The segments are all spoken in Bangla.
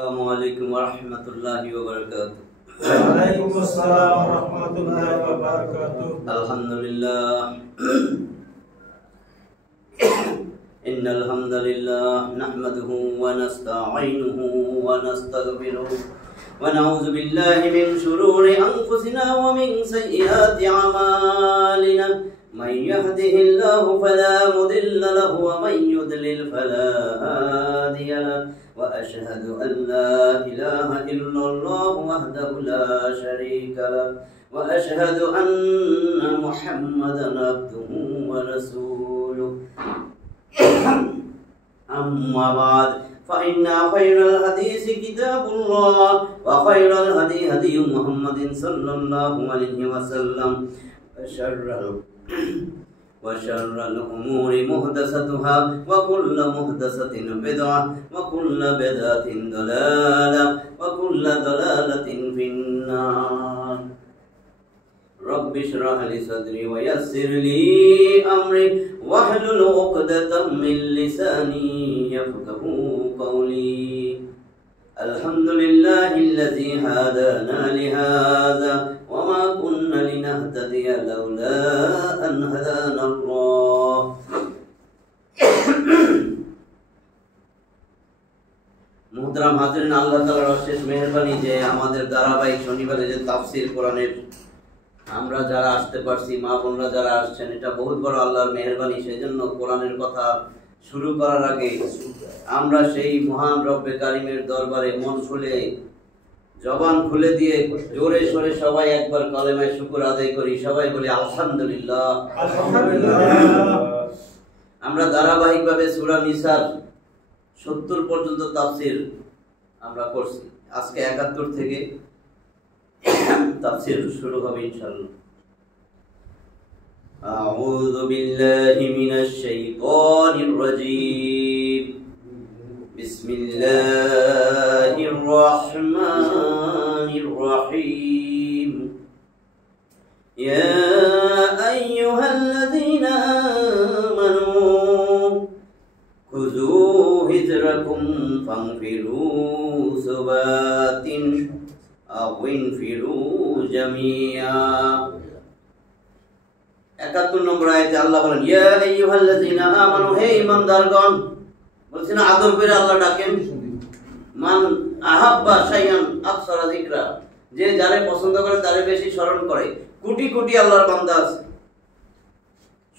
Assalamualaikum warahmatullahi wabarakatuh. Waalaikumsalam warahmatullahi wabarakatuh. Alhamdulillah. Innal hamdalillah nahmaduhu wa nasta'inuhu wa nastaghfiruh wa na'udzu billahi min shururi anfusina wa min sayyiati a'malina. Man yahdihillahu fala mudilla lahu wa man yudlil fala hadiya lahu. وأشهد أن لا إله إلا الله وحده لا شريك له وأشهد أن محمدا عبده ورسوله أما بعد فإن خير الحديث كتاب الله وخير الهدي هدي محمد صلى الله عليه وسلم وشر الأمور محدثاتها وكل محدثة بدعة وكل بدعة ضلالة وكل ضلالة في النار. رب اشرح لي صدري ويسر لي أمري واحلل عقدة من لساني يفقهوا قولي. الحمد لله الذي هدانا لهذا وما كنا لنهتدي لولا أن هدانا الله. মুহতারাম হাজিরিন, আল্লাহ তাআলার অশেষ মেহেরবানি যে আমাদের ধারাবাহিক শনিবারে যে তাফসীর কোরআনের আমরা যারা আসতে পারছি, মা বোনরা যারা আসছেন, এটা বহুত বড় আল্লাহর মেহেরবানি। সেজন্য কোরআনের কথা শুরু করার আগে আমরা সেই মহান রব্বে কারিমের দরবারে মন খুলে জবান খুলে দিয়ে জোরে সোরে সবাই একবার কালেমায়ে শুকর আদায় করি। সবাই বলি আলহামদুলিল্লাহ। আমরা ধারাবাহিকভাবে সূরা নিসার 70 পর্যন্ত তাফসীর আমরা করছি। আজকে 71 থেকে তাফসীর শুরু হবে ইনশাআল্লাহ। আউযু বিল্লাহি মিনাশ শাইতানির রাজীম। বিসমিল্লাহির রাহমানির রহিম। ইয়া আইয়ুহাল্লাযীনা আমানু খুযু হিজরাকুম ফানফিরু সুবাতিন আও ইনফিরু জামিআ। 71 নম্বর আয়াতে আল্লাহ বলেন, ইয়া আইয়ুহাল্লাযীনা আমানু, হে ঈমানদারগণ। বলছেন আদর করে আল্লাহ ডাকেন। মান আহাব্বা শাইআন আকসারা যিকরা, যে যারে পছন্দ করে তারে বেশি স্মরণ করে। কোটি কোটি আল্লাহর বান্দা আছে,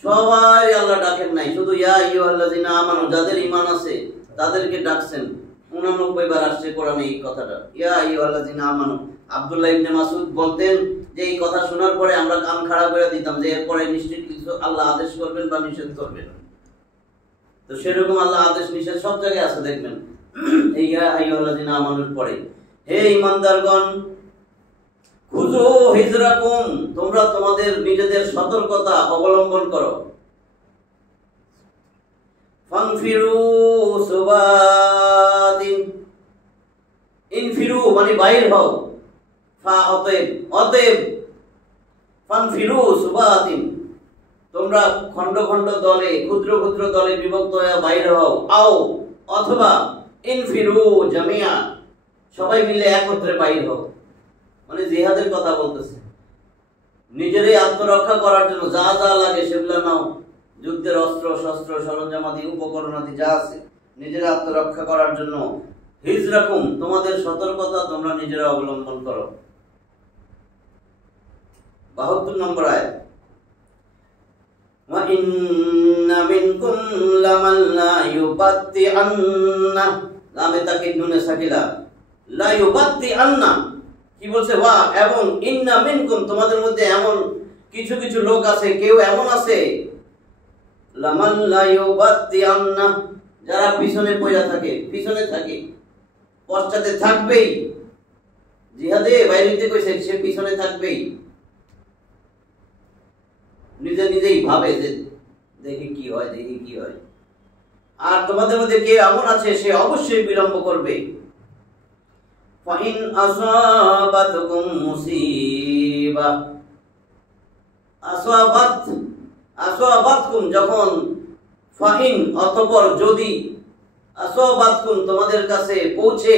সবাই আল্লাহ ডাকেন নাই, শুধু ইয়া আইয়ুহাল্লাযীনা আমানু, যাদের ঈমান আছে তাদেরকে ডাকছেন। 89 বার আসছে কোরআনে এই কথাটা, ইয়া আইয়ুহাল্লাযীনা আমানু। আব্দুল্লাহ ইবনে মাসউদ বলতেন যে এই কথা শোনার পরে আমরা কান খাড়া করে দিতাম যে এরপরে নিশ্চিত কিছু আল্লাহ আদেশ করবেন বা নিষেধ করবেন। তো সেরকম আল্লাহ আদেশ নিষেধ সব জায়গায় আছে, দেখবেন এই ইয়া আইয়ুহাল্লাযীনা আমানুর পরে, হে ঈমানদারগণ, খুযু হিজরাকুম, তোমরা তোমাদের নিজেদের সতর্কতা অবলম্বন করো। ফানফিরু সুবাতিন, ইনফিরু মানে বাইর হও, ফা অতএব, অতএব, ফানফিরু সুবাতিন, তোমরা খণ্ড খণ্ড দলে, ক্ষুদ্র ক্ষুদ্র দলে বিভক্ত হয়ে বাইর হও। আও অথবা ইনফিরু জামিয়া, সবাই মিলে একত্রে বাইর হও। মানে জিহাদের কথা বলতেছে। নিজেরই আত্মরক্ষা করার জন্য যা যা লাগে সেগুলো নাও, যুদ্ধের অস্ত্র শস্ত্র সরঞ্জামাদি উপকরণাদি যা আছে, নিজের আত্মরক্ষা করার জন্য। হিজরাকুম, তোমাদের সতর্কতা তোমরা নিজেরা অবলম্বন করো। 72 নম্বর আয়াত, ওয়া ইন্না মিনকুম লামান লা ইউবাত্তিআন্না, লামে তাকিদ নুনে সাকিলা, লা ইউবাত্তিআন্না, কি বলছে? ওয়া এবং, ইন্না মিনকুম, তোমাদের মধ্যে এমন কিছু কিছু লোক আছে, কেউ এমন আছে, লামান লা ইউবাত্তিআন্না, যারা পিছনে পড়ে থাকে, পিছনে থাকে, পশ্চাতে থাকবেই। জিহাদে বাইরেতে কইছে সে পিছনে থাকবেই, নিজে নিজেই ভাবে যে দেখি কি হয়, দেখি কি হয়। আর তোমাদের মধ্যে কে এমন আছে, সে অবশ্যই বিলম্ব করবে। ফাইন আসাবাতকুম মুসিবা, আসাবাতকুম যখন, ফাইন অতঃপর যদি, আসাবাতকুম তোমাদের কাছে পৌঁছে,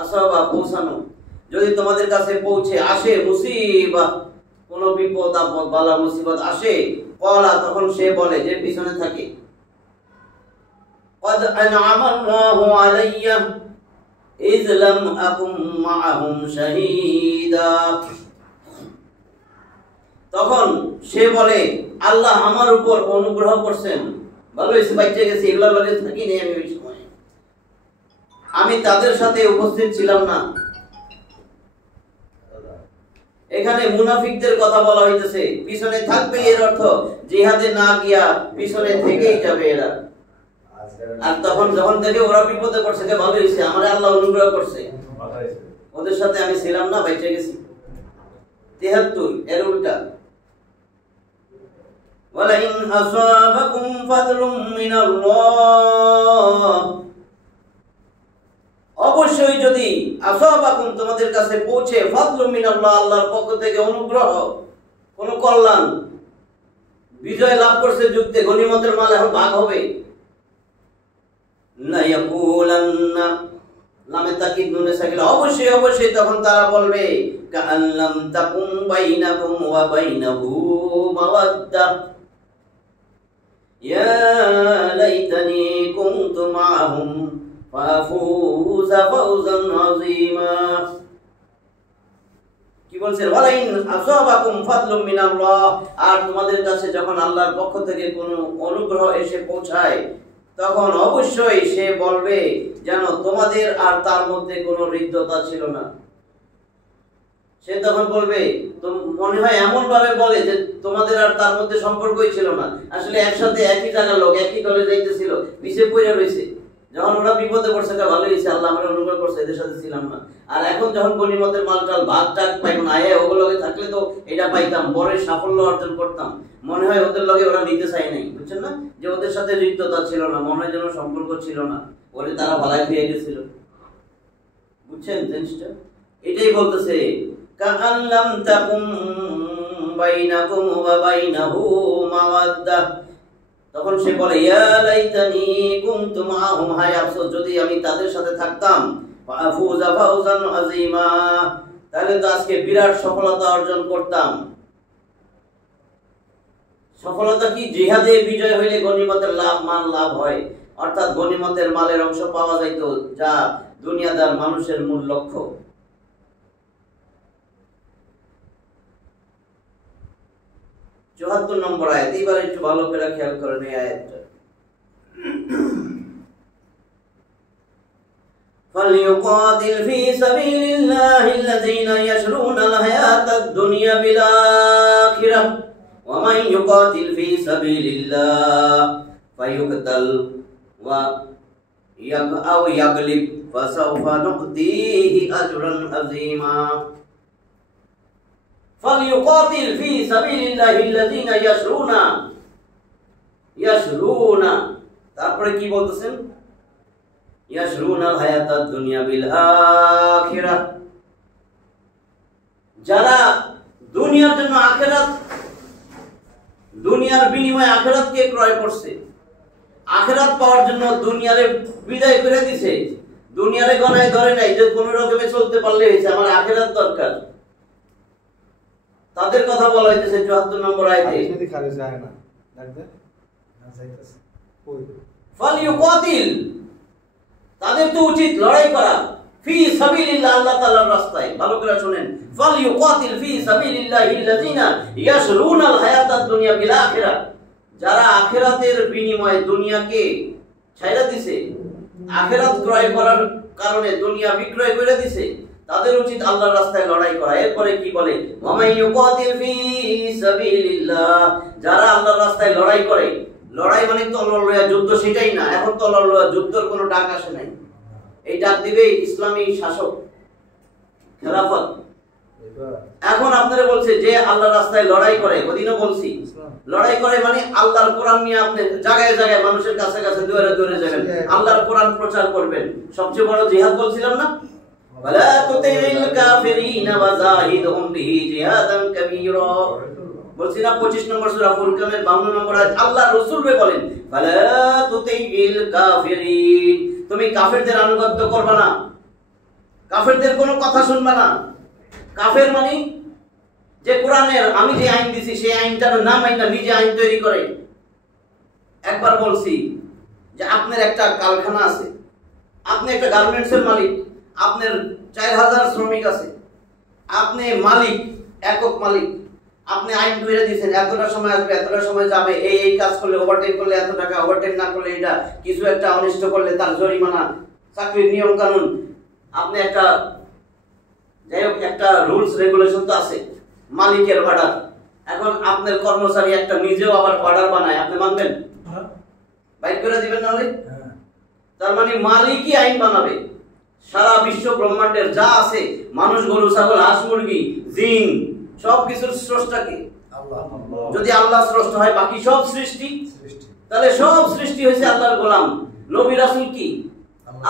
আসাবা পৌঁছানো, যদি তোমাদের কাছে পৌঁছে আসে মুসিবত, কোন বিপদ আপদ বালা মুসিবত আসে, ক্বালা তখন সে বলে যে পিছনে থাকে, ক্বাদ আনআমাল্লাহু আলাইয়া ইয লাম আকুম মাআহুম শাহীদা, তখন সে বলে আল্লাহ আমার উপর অনুগ্রহ করছেন, ভালো হয়েছে বাইচে গেছি, এগুলোর লগে থাকি নেই আমি ওই সময়, আমি তাদের সাথে উপস্থিত ছিলাম না। এখানে মুনাফিকদের কথা বলা হইতেছে, পিছনে থাকবে এর অর্থ জিহাদে না গিয়া পিছনে থেকেই যাবে এরা। আর তখন যখন থেকে ওরা বিপদে পড়ছে, ভালো হয়েছে আমার আল্লাহ অনুগ্রহ করছে, ওদের সাথে আমি ছিলাম না, বাইচে গেছি। ৭৩ এর উল্টা, ওয়ালাইন আসাবাকুম ফাদলুম মিনাল্লাহ, অবশ্যই যদি আসাবাকুম তোমাদের কাছে পৌঁছে, ফাদলুম মিনাল্লাহ আল্লাহর পক্ষ থেকে অনুগ্রহ, কোন কল্যাণ, বিজয় লাভ করছে যুদ্ধে, গনিমতের মাল এখন ভাগ হবে, লা ইয়াকুলান্না লামে তাকিদ নুনে সাকিলা, অবশ্যই অবশ্যই তখন তারা বলবে কাআল্লাম তাকুম বাইনাকুম ওয়া বাইনাহু মাওয়াদ্দা ইয়া লাইতানি কুনতু মাআহুম ফাফুযা ফাওজান আযীমা। কি বলছে? ওয়ালাইন আসাবাকুম ফাদলুম মিনাল্লাহ, আর তোমাদের কাছে যখন আল্লাহর পক্ষ থেকে কোনো অনুগ্রহ এসে পৌঁছায়, তখন অবশ্যই সে বলবে যেন তোমাদের আর তার মধ্যে কোনো হৃদ্যতা ছিল না। সে তখন বলবে, মনে হয় এমন ভাবে বলে যে তোমাদের আর তার মধ্যে সম্পর্কই ছিল না, আসলে একসাথে একই জায়গার লোক, একই দলে যাইতেছিল, পিছিয়ে পড়ে রয়েছে, যখন ওরা বিপদে পড়ছে ভালো হয়েছে আল্লাহ আমার অনুগ্রহ করছে, এদের সাথে ছিলাম না। আর এখন যখন গনিমতের মালটাল ভাগ টাগ পাইব না, ওগুলোকে থাকলে তো এটা পাইতাম, বড় সাফল্য অর্জন করতাম, মনে হয় ওদের লগে ওরা নিতে চাই নাই, বুঝছেন না, যে ওদের সাথে হৃদ্যতা ছিল না, মনে হয় যেন সম্পর্ক ছিল না, ওরে তারা ভালাই ফিরে গেছিল, বুঝছেন জিনিসটা? এটাই বলতেছে কাআল্লাম তাকুম বাইনাকুম ওয়া বাইনাহু মাওয়াদ্দা, তখন সে বলে ইয়া লাইতানি কুনতু মাআহুম, হায় আফসোস যদি আমি তাদের সাথে থাকতাম, ফাফুযা ফাওজান আযীমা, তাহলে তো আজকে বিরাট সফলতা অর্জন করতাম। সফলতা কি? জিহাদে বিজয় হইলে গনিমতের মাল লাভ হয়, অর্থাৎ গনিমতের মালের অংশ পাওয়া যাইত, যা দুনিয়াদার মানুষের মূল লক্ষ্য। ৭৪ নম্বর আয়াত, এবার একটু ভালো করে খেয়াল করেন এই আয়াতটা। فَلْيُقَاتِلْ فِي سَبِيلِ اللَّهِ الَّذِينَ يَشْرُونَ الْحَيَاةَ الدُّنْيَا بِالْآخِرَةِ وَمَنْ يُقَاتِلْ فِي سَبِيلِ اللَّهِ فَيُقْتَلْ أَوْ يَغْلِبْ فَسَوْفَ نُؤْتِيهِ أَجْرًا عَظِيمًا। فَلْيُقَاتِلْ فِي سَبِيلِ اللَّهِ الَّذِينَ يَشْرُونَ, তারপরে কি বলতেছেন? ইয়াশরুনাল হায়াতাদ দুনিয়া বিল আখিরাহ, যারা দুনিয়ার জন্য আখিরাত, দুনিয়ার বিনিময়ে আখিরাতকে ক্রয় করছে, আখিরাত পাওয়ার জন্য দুনিয়ারে বিদায় করে দিছে, দুনিয়ারে গনায় ধরে নাই যে কোন রকমে চলতে পারলে হয়েছে, আমার আখিরাত দরকার, তাদের কথা বলা হইতেছে ৭৪ নম্বর আয়াতে। যদি খালি যায় না লাগবে না যাইতেছে কই, ফালিয়ুকাতিল, তাদের তো উচিত লড়াই করা, ফি সাবিলিল্লাহ, আল্লাহ তাআলার রাস্তায়, ভালো করে শুনেন, ফালিয়ুকাতিল ফি সাবিলিল্লাহিল্লাযিনা ইয়াশরুনাল হায়াতাদ দুনিয়া বিল আখিরাহ, যারা আখিরাতের বিনিময়ে দুনিয়াকে ছাইড়া দিছে, আখিরাত ক্রয় করার কারণে দুনিয়া বিক্রয় করে দিছে, তাদের উচিত আল্লাহর রাস্তায় লড়াই করা। এরপরে কি বলে? ওয়ামাই ইউকাতিল ফি সাবিলিল্লাহ, যারা আল্লাহর রাস্তায় লড়াই করে, লড়াই মানে তলোয়ার লইয়া যুদ্ধ সেটাই না, এখন তলোয়ার লইয়া যুদ্ধের কোনো ডাক আসে নাই, এই ডাক দিবে ইসলামী শাসক খেলাফত। এখন আপনারা বলছে যে আল্লাহর রাস্তায় লড়াই করে, ওদিনও বলছি লড়াই করে মানে আল্লাহর কোরআন নিয়ে আপনি জায়গায় জায়গায় মানুষের কাছে কাছে দুয়ারে দুয়ারে যাবেন, আল্লাহর কোরআন প্রচার করবেন, সবচেয়ে বড় জিহাদ বলছিলাম না, ওয়ালা তুতিল কাফিরিনা ওয়াজাহিদহুম বিহি জিহাদান কাবীরা, বলছি না 25 নম্বর সূরা ফুরকানের 52 নম্বর আয়াত, আল্লাহর রাসূল বলেন ওয়ালা তুতিল কাফিরিন, তুমি কাফেরদের আনুগত্য করবে না, কাফেরদের কোনো কথা শুনবা না। কাফের মানে যে কোরআনের আমি যে আইন দিছি সেই আইনটার নাম আইন না, নিজে আইন তৈরি করে। একবার বলছি যে আপনার একটা কারখানা আছে, আপনি একটা গার্মেন্টসের মালিক, আপনার 4000 শ্রমিক আছে, আপনি মালিক, একক মালিক, আপনি আইন করে দিয়েছেন এতটা সময় আসবে, এতটা সময় যাবে, এই কাজ করলে, ওভারটাইম করলে এত টাকা, ওভারটাইম না করলে এটা, কিছু একটা অনিষ্ট করলে তার জরিমানা, চাকরির নিয়ম কানুন, আপনি একটা যাই হোক একটা রুলস রেগুলেশন তো আছে, মালিকের অর্ডার। এখন আপনার কর্মচারী একটা নিজেও আবার অর্ডার বানায়, আপনি মানবেন? বাইর করে দিবেন না হলে? তার মানে মালিকই আইন বানাবে। সারা বিশ্ব ব্রহ্মাণ্ডের যা আছে, মানুষ, গরু, ছাগল, হাঁস, মুরগি, জিন, সব কিছুর স্রষ্টা কে? আল্লাহ। যদি আল্লাহ স্রষ্টা হয়, বাকি সব সৃষ্টি, তাহলে সব সৃষ্টি হয়েছে আল্লাহর গোলাম। নবী রাসূল কি?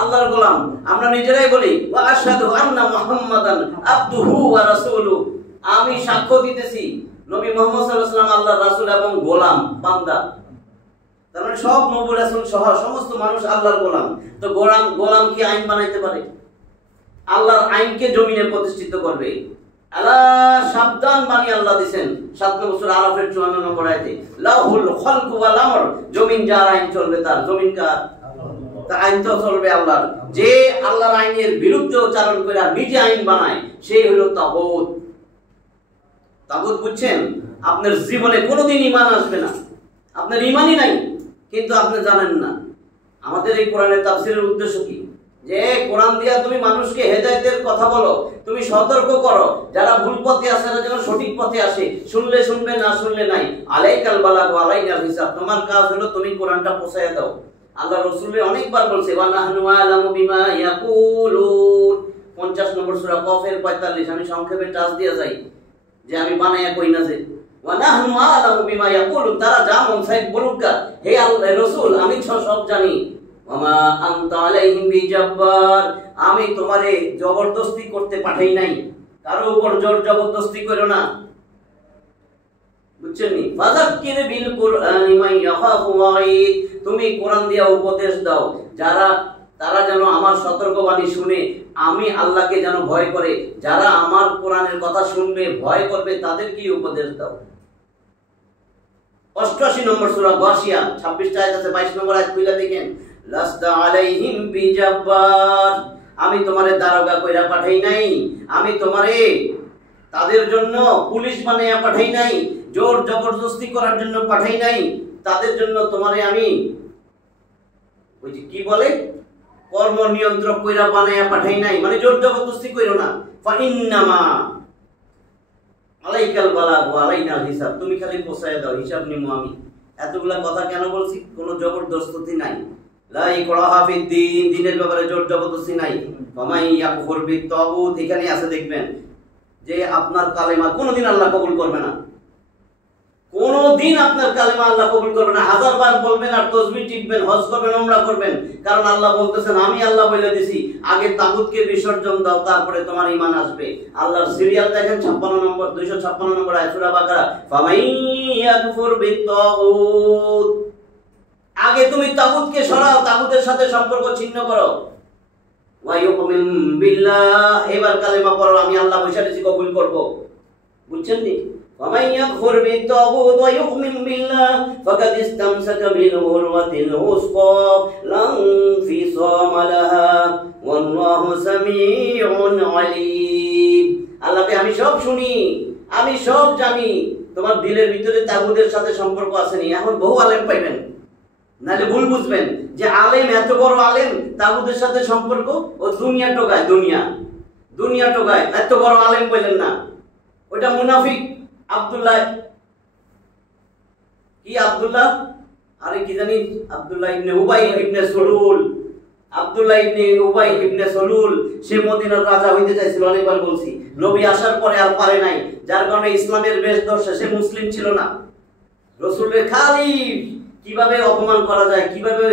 আল্লাহর গোলাম। আমরা নিজেরাই বলি ওয়া আশহাদু আন্না মুহাম্মাদান আবদুহু ওয়া রাসূলুহু, আমি সাক্ষ্য দিতেছি নবী মুহাম্মদ সাল্লাল্লাহু আলাইহি ওয়াসাল্লাম আল্লাহর রাসূল এবং গোলাম, বান্দা। তার মানে সব নবী রাসূল সহ সমস্ত মানুষ আল্লাহর গোলাম। তো গোলাম কি আইন বানাইতে পারে? আল্লাহর আইনকে জমিনে প্রতিষ্ঠিত করবে। আলা সাবধান বাণী আল্লাহ দিবেন 7 নম্বর সূরা আরাফের 54 নম্বর আয়াতে, লাহুল খালকু ওয়াল আমর, জমিন যার আইন চলবে তার, জমিন কার? তার আইন তো চলবে আল্লাহর। যে আল্লাহর আইনের বিরুদ্ধে উচ্চারণ করে নিজে আইন বানায়, সেই হলো তাগুত। তাগুত বুঝছেন? আপনার জীবনে কোনোদিন ঈমান আসবে না, আপনার ঈমানই নাই, কিন্তু আপনি জানেন না। আমাদের এই কোরআনের তাফসীরের উদ্দেশ্য কি? যে কোরআন দিয়া তুমি মানুষকে হেদায়েতের কথা বলো, তুমি সতর্ক করো, যারা ভুল পথে আসে তারা যেন সঠিক পথে আসে। শুনলে শুনবে, না শুনলে নাই। আলাইকাল বালাগ ওয়া আলাইনাল হিসাব, তোমার কাজ হলো তুমি কোরআনটা পৌঁছায় দাও। আল্লাহ রাসূল অনেকবার বলছে ওয়া নাহনু আ'লামু বিমা ইয়াকুলুন, 50 নম্বর সূরা কফের 45। আমি সংক্ষেপে টাচ দিয়ে যাই, যে আমি বানায়া কই না, যে ওয়া নাহনু আ'লামু বিমা ইয়াকুলুন, তারা যা মন চায় বলুক, হে আল্লাহ রাসূল আমি সব জানি। ওয়ামা আনতা আলাইহিম বিজাব্বার, আমি তোমারে জবরদস্তি করতে পাঠাই নাই, কারো উপর জোর জবরদস্তি করো না। বুঝছেন নি? ফাযাক্কির বিল কুরআনি মান ইয়াখাফু ওয়াঈদ, তুমি কোরআন দিয়া উপদেশ দাও তারা যেন আমার সতর্কবাণী শুনে আমি আল্লাহকে যেন ভয় করে। যারা আমার কোরআনের কথা শুনবে, ভয় করবে, তাদের কি উপদেশ দাও। 88 নম্বর সূরা গাশিয়া 26 আয়াত আছে, 22 নম্বর আয়াত খুলে দেখেন, লাস্তা আলাইহিম বিজাব্বার, আমি তোমারে দারোগা কইরা পাঠাই নাই, আমি তোমারে তাদের জন্য পুলিশ বানাইয়া পাঠাই নাই, জোর জবরদস্তি করার জন্য পাঠাই নাই, তাদের জন্য তোমারে আমি ওই যে কি বলে কর্ম নিয়ন্ত্রক কইরা বানাইয়া পাঠাই নাই, মানে জোর জবরদস্তি কইরো না। ফা ইন্নামা আলাইকাল বালাগ ওয়া আলাইনাল হিসাব, তুমি খালি পৌঁছায় দাও, হিসাব নিমু আমি। এতগুলা কথা কেন বলছি? কোনো জবরদস্তি নাই, লা ইকরাহা ফিদ্দিন, দ্বীনের ব্যাপারে জোর জবরদস্তি নাই। ফামাই ইয়াকফুর বিত-তাগুত, এখানে আছে দেখবেন যে আপনার কালেমা কোনোদিন আল্লাহ কবুল করবে না, কোনোদিন আপনার কালেমা আল্লাহ কবুল করবে না। 1000 বার বলবেন আর তাসবিহ টিপবেন, হজ করবেন, উমরা করবেন, কারণ আল্লাহ বলতেছেন আমি আল্লাহ বলে দিছি আগে তাগুতকে বিসর্জন দাও, তারপরে তোমার ঈমান আসবে। আল্লাহর সিরিয়াল দেখেন 56 নম্বর 256 নম্বর আয়াত সূরা বাকারা, ফামাই ইয়াকফুর বিত-তাগুত, আগে তুমি তাগুতকে সরাও, তাগুতের সাথে সম্পর্ক ছিন্ন করো। ওয়া ইউমিন বিল্লাহ, এবার কালেমা পড়ো, আমি আল্লাহ বলে দিছি কবুল করব। বুঝছেন নি? ومن يكفر بالطاغوت ويؤمن بالله فقد استمسك بالعروة الوثقى لا انفصام لها والله سميع عليم। আল্লাহকে আমি সব শুনি, আমি সব জানি। তোমার দিলের ভিতরে তাগুতের সাথে সম্পর্ক আসেনি। এখন বহু আলেম পাইবেন, নাহলে ভুল বুঝবেন যে আলেম এত বড় আলেম, তাগুতের সাথে সম্পর্ক, ও দুনিয়া টোকায়, দুনিয়া টোকায়, এত বড় আলেম বলেন না, ওটা মুনাফিক। আব্দুল্লাহ কি আব্দুল্লাহ আরে কি জানি আব্দুল্লাহ ইবনে উবাই ইবনে সলুল, আব্দুল্লাহ ইবনে উবাই ইবনে সলুল, সে মদিনার রাজা হইতে চাইছিল, অনেকবার বলছি। নবী আসার পরে আর পারে নাই, যার কারণে ইসলামের বেশ দশা, সে মুসলিম ছিল না। রাসূলের খালি কিভাবে অপমান করা যায়, কিভাবে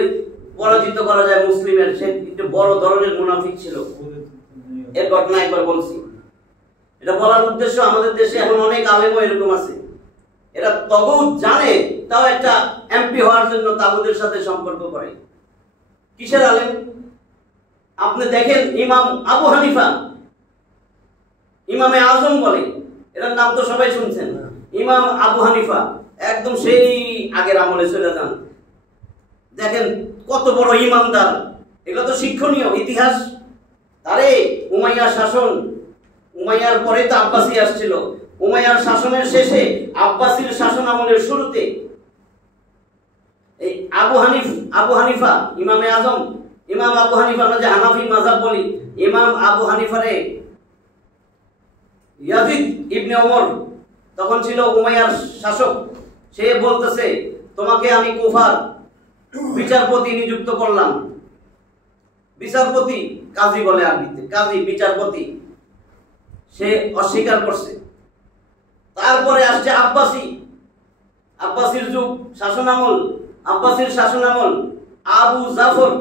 পরাজিত করা যায় মুসলিমের, সে একটু বড় ধরনের মুনাফিক ছিল। এর ঘটনা একবার বলছি। এটা বলার উদ্দেশ্য, আমাদের দেশে এখন অনেক আলেমও এরকম আছে, এরা তাগুত জানে, তাও একটা এমপি হওয়ার জন্য তাগুতের সাথে সম্পর্ক করে। কিসের আলেম? আপনি দেখেন ইমাম আবু হানিফা, ইমামে আজম বলে, এটার নাম তো সবাই শুনছেন। ইমাম আবু হানিফা একদম সেই আগের আমলে চলে যান, দেখেন কত বড় ইমানদার। এগুলো তো শিক্ষণীয় ইতিহাস। আরে উমাইয়ার শাসন, উমাইয়ার পরে তো আব্বাসি আসছিল, উমাইয়ার শাসনের শেষে আব্বাসির শাসন আমলের শুরুতে এই আবু হানিফা ইমামে আজম, ইমাম আবু হানিফা, আমরা যে হানাফি মাযহাব বলি, ইমাম আবু হানিফারে ইয়াজিদ ইবনে ওমর তখন ছিল উমাইয়ার শাসক, সে বলতেছে তোমাকে আমি কুফার বিচারপতি নিযুক্ত করলাম। বিচারপতি কাজী বলে আরবিতে, কাজী বিচারপতি, সে অস্বীকার করছে। তারপরে আসছে আব্বাসির যুগ, শাসনামল, আব্বাসির শাসনামল, আবু জাফর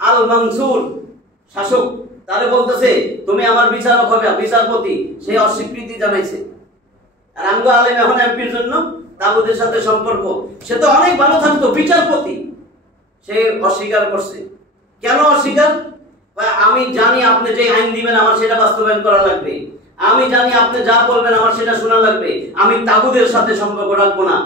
আল মানসুর শাসক, তারে বলতেছে তুমি আমার বিচারক হবে, বিচারপতি, সে অস্বীকৃতি জানাইছে। আর আমগো আলেম এখন এমপির জন্য তাগুদের সাথে সম্পর্ক, সে তো অনেক ভালো থাকতো, বিচারপতি, সে অস্বীকার করছে। কেন অস্বীকার? আমি জানি আপনি যে আইন দিবেন আমার সেটা বাস্তবায়ন করা লাগবে, আমি জানি আপনি যা বলবেন আমার সেটা শোনা লাগবে, আমি তাগুদের সাথে সম্পর্ক রাখবো না।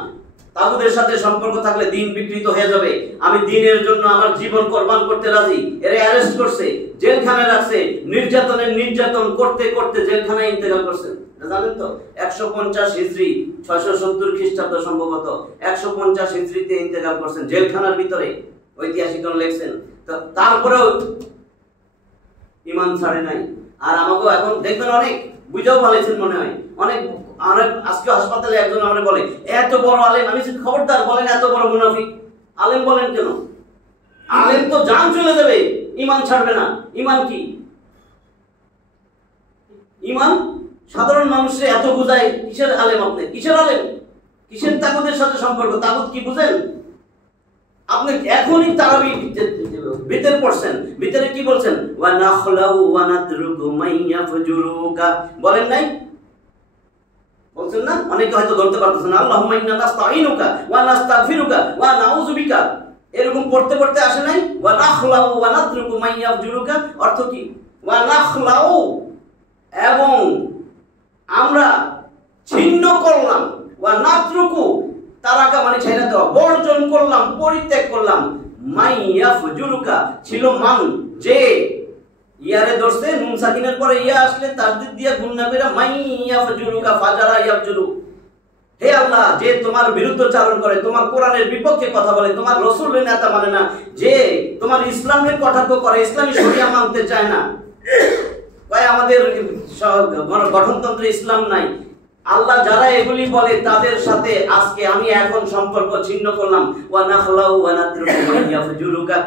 তাগুদের সাথে সম্পর্ক থাকলে দিন বিকৃত হয়ে যাবে। আমি দিনের জন্য আমার জীবন কোরবান করতে রাজি। এরা অ্যারেস্ট করছে, জেলখানায় রাখছে, নির্যাতন করতে করতে জেলখানায় ইন্তেকাল করছেন। জানেন তো 150 হিজরি 670 খ্রিস্টাব্দ সম্ভবত 150 হিজরিতে ইন্তেকাল করছেন জেলখানার ভিতরে, ঐতিহাসিকগণ লিখছেন। তো তারপরেও ঈমান ছাড়ে নাই। আর আমাকে এখন দেখবেন অনেক বুঝাও পালাইছেন মনে হয়, অনেক আজকে হাসপাতালে একজন আমারে বলে এত বড় আলেম, আমি খবরদার বলেন এত বড় মুনাফিক আলেম বলেন কেন? আলেম তো জান চলে যাবে, ঈমান ছাড়বে না। ঈমান কি? ঈমান সাধারণ মানুষে এত বুঝায়, কিসের আলেম আপনি? কিসের আলেম? কিসের তাগুদের সাথে সম্পর্ক? তাগুদ কি বুঝেন আপনি? এখনই তারাবি ভিতরে পড়ছেন, ভিতরে কি বলছেন? ওয়া নাখলাউ ওয়া নাতরুকু মাইয়াফজুরুকা, বলেন নাই? বলছেন না? অনেকে হয়তো ধরতে পারতেছেন না। আল্লাহুম্মা ইন্না নাস্তাঈনুকা ওয়া নাস্তাগফিরুকা ওয়া নাউযু বিকা, এরকম পড়তে পড়তে আসে নাই? ওয়া নাখলাউ ওয়া নাতরুকু মাইয়াফজুরুকা অর্থ কি? ওয়া নাখলাউ, এবং আমরা ছিন্ন করলাম, ওয়া নাতরুকু তারাকা মানে ছেড়ে দেওয়া, বর্জন করলাম, পরিত্যাগ করলাম, মাইয়াফজুরুকা ছিল মান, যে ইয়ারে ধরছে নুন সাকিনের পরে ইয়া আসলে তাসদীদ দিয়া গুণনা করে মাইয়াফজুরুকা ফাজারা ইয়াফজুরু, হে আল্লাহ যে তোমার বিরুদ্ধচারণ করে, তোমার কোরআনের বিপক্ষে কথা বলে, তোমার রাসূলের নেতা মানে না, যে তোমার ইসলামের কটাক্ষ করে, ইসলামী শরিয়া মানতে চায় না, কয় আমাদের গঠনতন্ত্রে ইসলাম নাই। আল্লাহ যারা এগুলি বলে তাদের সাথে আজকে আমি এখন সম্পর্ক ছিন্ন করলাম। ওয়া নাখলাউ ওয়া নাতরুকু মাইয়াফজুরুকা,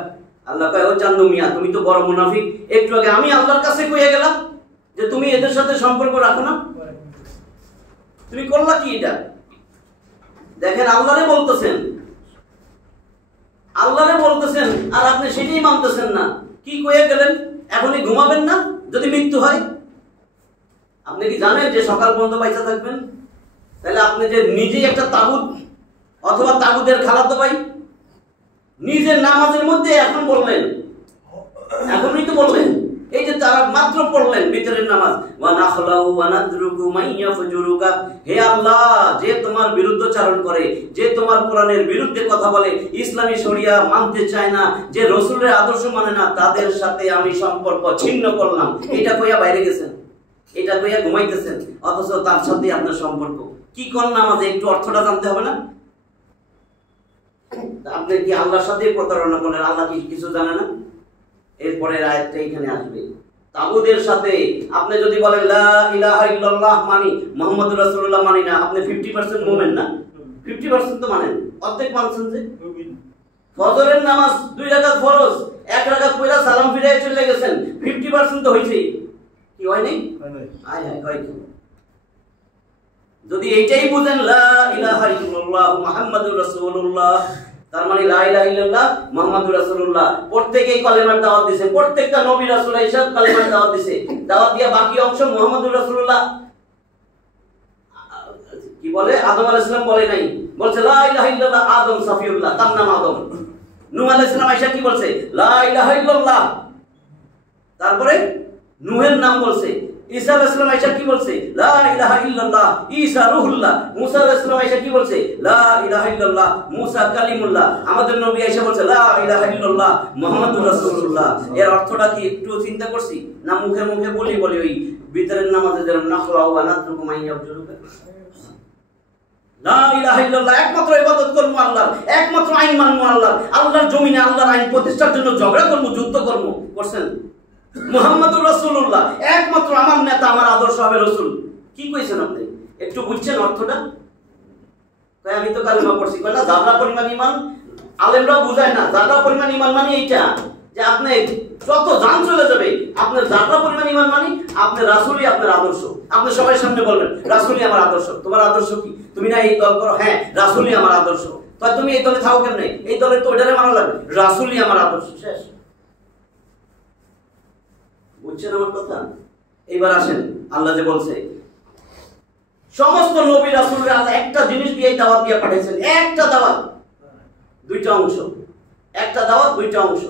আল্লাহ কয় ও চান্দু মিয়া তুমি তো বড় মুনাফিক, একটু আগে আমি আল্লাহর কাছে কইয়া গেলাম যে তুমি এদের সাথে সম্পর্ক রাখো না, তুমি করলা কি এটা? দেখেন আল্লাহরে বলতেছেন, আল্লাহরে বলতেছেন, আর আপনি সেটাই মানতেছেন না। কি কইয়া গেলেন? এখনই ঘুমাবেন না যদি মৃত্যু হয়? আপনি কি জানেন যে সকাল পর্যন্ত বাইচা থাকবেন? তাহলে আপনি যে নিজেই একটা তাগুত অথবা তাগুতের খালাতো ভাই, নিজের নামাজের মধ্যে এখন বললেন, এখনই তো বললেন, এই যে তারা মাত্র পড়লেন ভিতরের নামাজ, ওয়া নাখলাউ ওয়া নাতরুকু মাইয়াফজুরুকা, হে আল্লাহ যে তোমার বিরুদ্ধচারণ করে, যে তোমার কোরআনের বিরুদ্ধে কথা বলে, ইসলামী শরিয়া মানতে চায় না, যে রাসূলের আদর্শ মানে না, তাদের সাথে আমি সম্পর্ক ছিন্ন করলাম। এটা কইয়া বাইরে গেছেন, এটা কইয়া ঘুমাইতেছেন, অথচ তার সাথে আপনার সম্পর্ক। কি কোন নামাজে একটু অর্থটা জানতে হবে না? আপনি কি আল্লাহর সাথে প্রতারণা করলেন? আল্লাহ কি কিছু জানে না? এরপরে আয়াতটা এখানে আসবে। তাগুদের সাথে আপনি যদি বলেন লা ইলাহা ইল্লাল্লাহ মানি, মুহাম্মদুর রাসূলুল্লাহ মানি না, আপনি 50% মুমিন না? 50% তো মানেন, অর্ধেক মানছেন। যে ফজরের নামাজ 2 রাকাত ফরজ, 1 রাকাত পড়া সালাম ফিরে চলে গেছেন, 50% তো হইছেই। কি হয় নাই? আয় হায় কয় কি? যদি এইটাই বুঝেন লা ইলাহা ইল্লাল্লাহ মুহাম্মাদুর রাসূলুল্লাহ, তার মানে লা ইলাহা ইল্লাল্লাহ মুহাম্মাদুর রাসূলুল্লাহ, প্রত্যেকই কলেমার দাওয়াত দিয়েছে, প্রত্যেকটা নবী রাসূল এসব কলেমার দাওয়াত দিয়েছে, দাওয়াত দিয়া বাকি অংশ মুহাম্মাদুর রাসূলুল্লাহ কি বলে? আদম আলাইহিস সালাম বলে নাই, বলছে লা ইলাহা ইল্লাল্লাহ আদম সাফিউল্লাহ, তার নাম আদম। নূহ আলাইহিস সালাম আয়েশা কি বলছে? লা ইলাহা ইল্লাল্লাহ। তারপরে নূহের নাম বলছে। ঈসা আলাইহিস সালাম আয়েশা কি বলছে? লা ইলাহা ইল্লাল্লাহ, ঈসা রূহুল্লাহ। মুসা আলাইহিস সালাম আয়েশা কি বলছে? লা ইলাহা ইল্লাল্লাহ, মুসা কালিমুল্লাহ। আমাদের নবী আয়েশা বলছে লা ইলাহা ইল্লাল্লাহ, মুহাম্মাদুর রাসূলুল্লাহ। এর অর্থটা কি একটু চিন্তা করছি? না মুখে মুখে বলি ওই ভিতরের নামাজে যেরকম নাখলাউ ওয়া নাতরুকু মান ইয়াবজুরুকা। লা ইলাহা ইল্লাল্লাহ, একমাত্র ইবাদত করব আল্লাহর, একমাত্র আইন মানব আল্লাহর, আল্লাহর জমিনে আল্লাহর আইন প্রতিষ্ঠার জন্য ঝগড়া করব, যুদ্ধ করব। করছেন? মুহাম্মাদুর রাসূলুল্লাহ, একমাত্র আমার নেতা, আমার আদর্শ হবে রাসূল। কি কইছেন আপনি? একটু বুঝছেন অর্থটা? কই আমি তো কালিমা পড়ছি। কই না যারা পরিমাণ ঈমান, আলেমরাও বুঝায় না যারা পরিমাণ ঈমান মানে এইটা যে আপনি যত জান চলে যাবে, আপনার যারা পরিমাণ ঈমান মানে আপনার রাসূলই আপনার আদর্শ। আপনি সবাই সামনে বলবেন রাসূলই আমার আদর্শ। তোমার আদর্শ কি? তুমি না এই দল করো? হ্যাঁ, রাসূলই আমার আদর্শ। তাই তুমি এই দলে থাকো কেমনে? এই দলে তো ওইটারে মানা লাগবে, রাসূলই আমার আদর্শ। শেষ। বুঝছেন আমার কথা? এইবার আসেন, আল্লাহ যে বলছে সমস্ত নবী রাসূলরা আল্লাহ একটা জিনিস দিয়ে দাওয়াত দিয়ে পাঠিয়েছেন। একটা দাওয়াত, দুইটা অংশ। একটা দাওয়াত, দুইটা অংশ।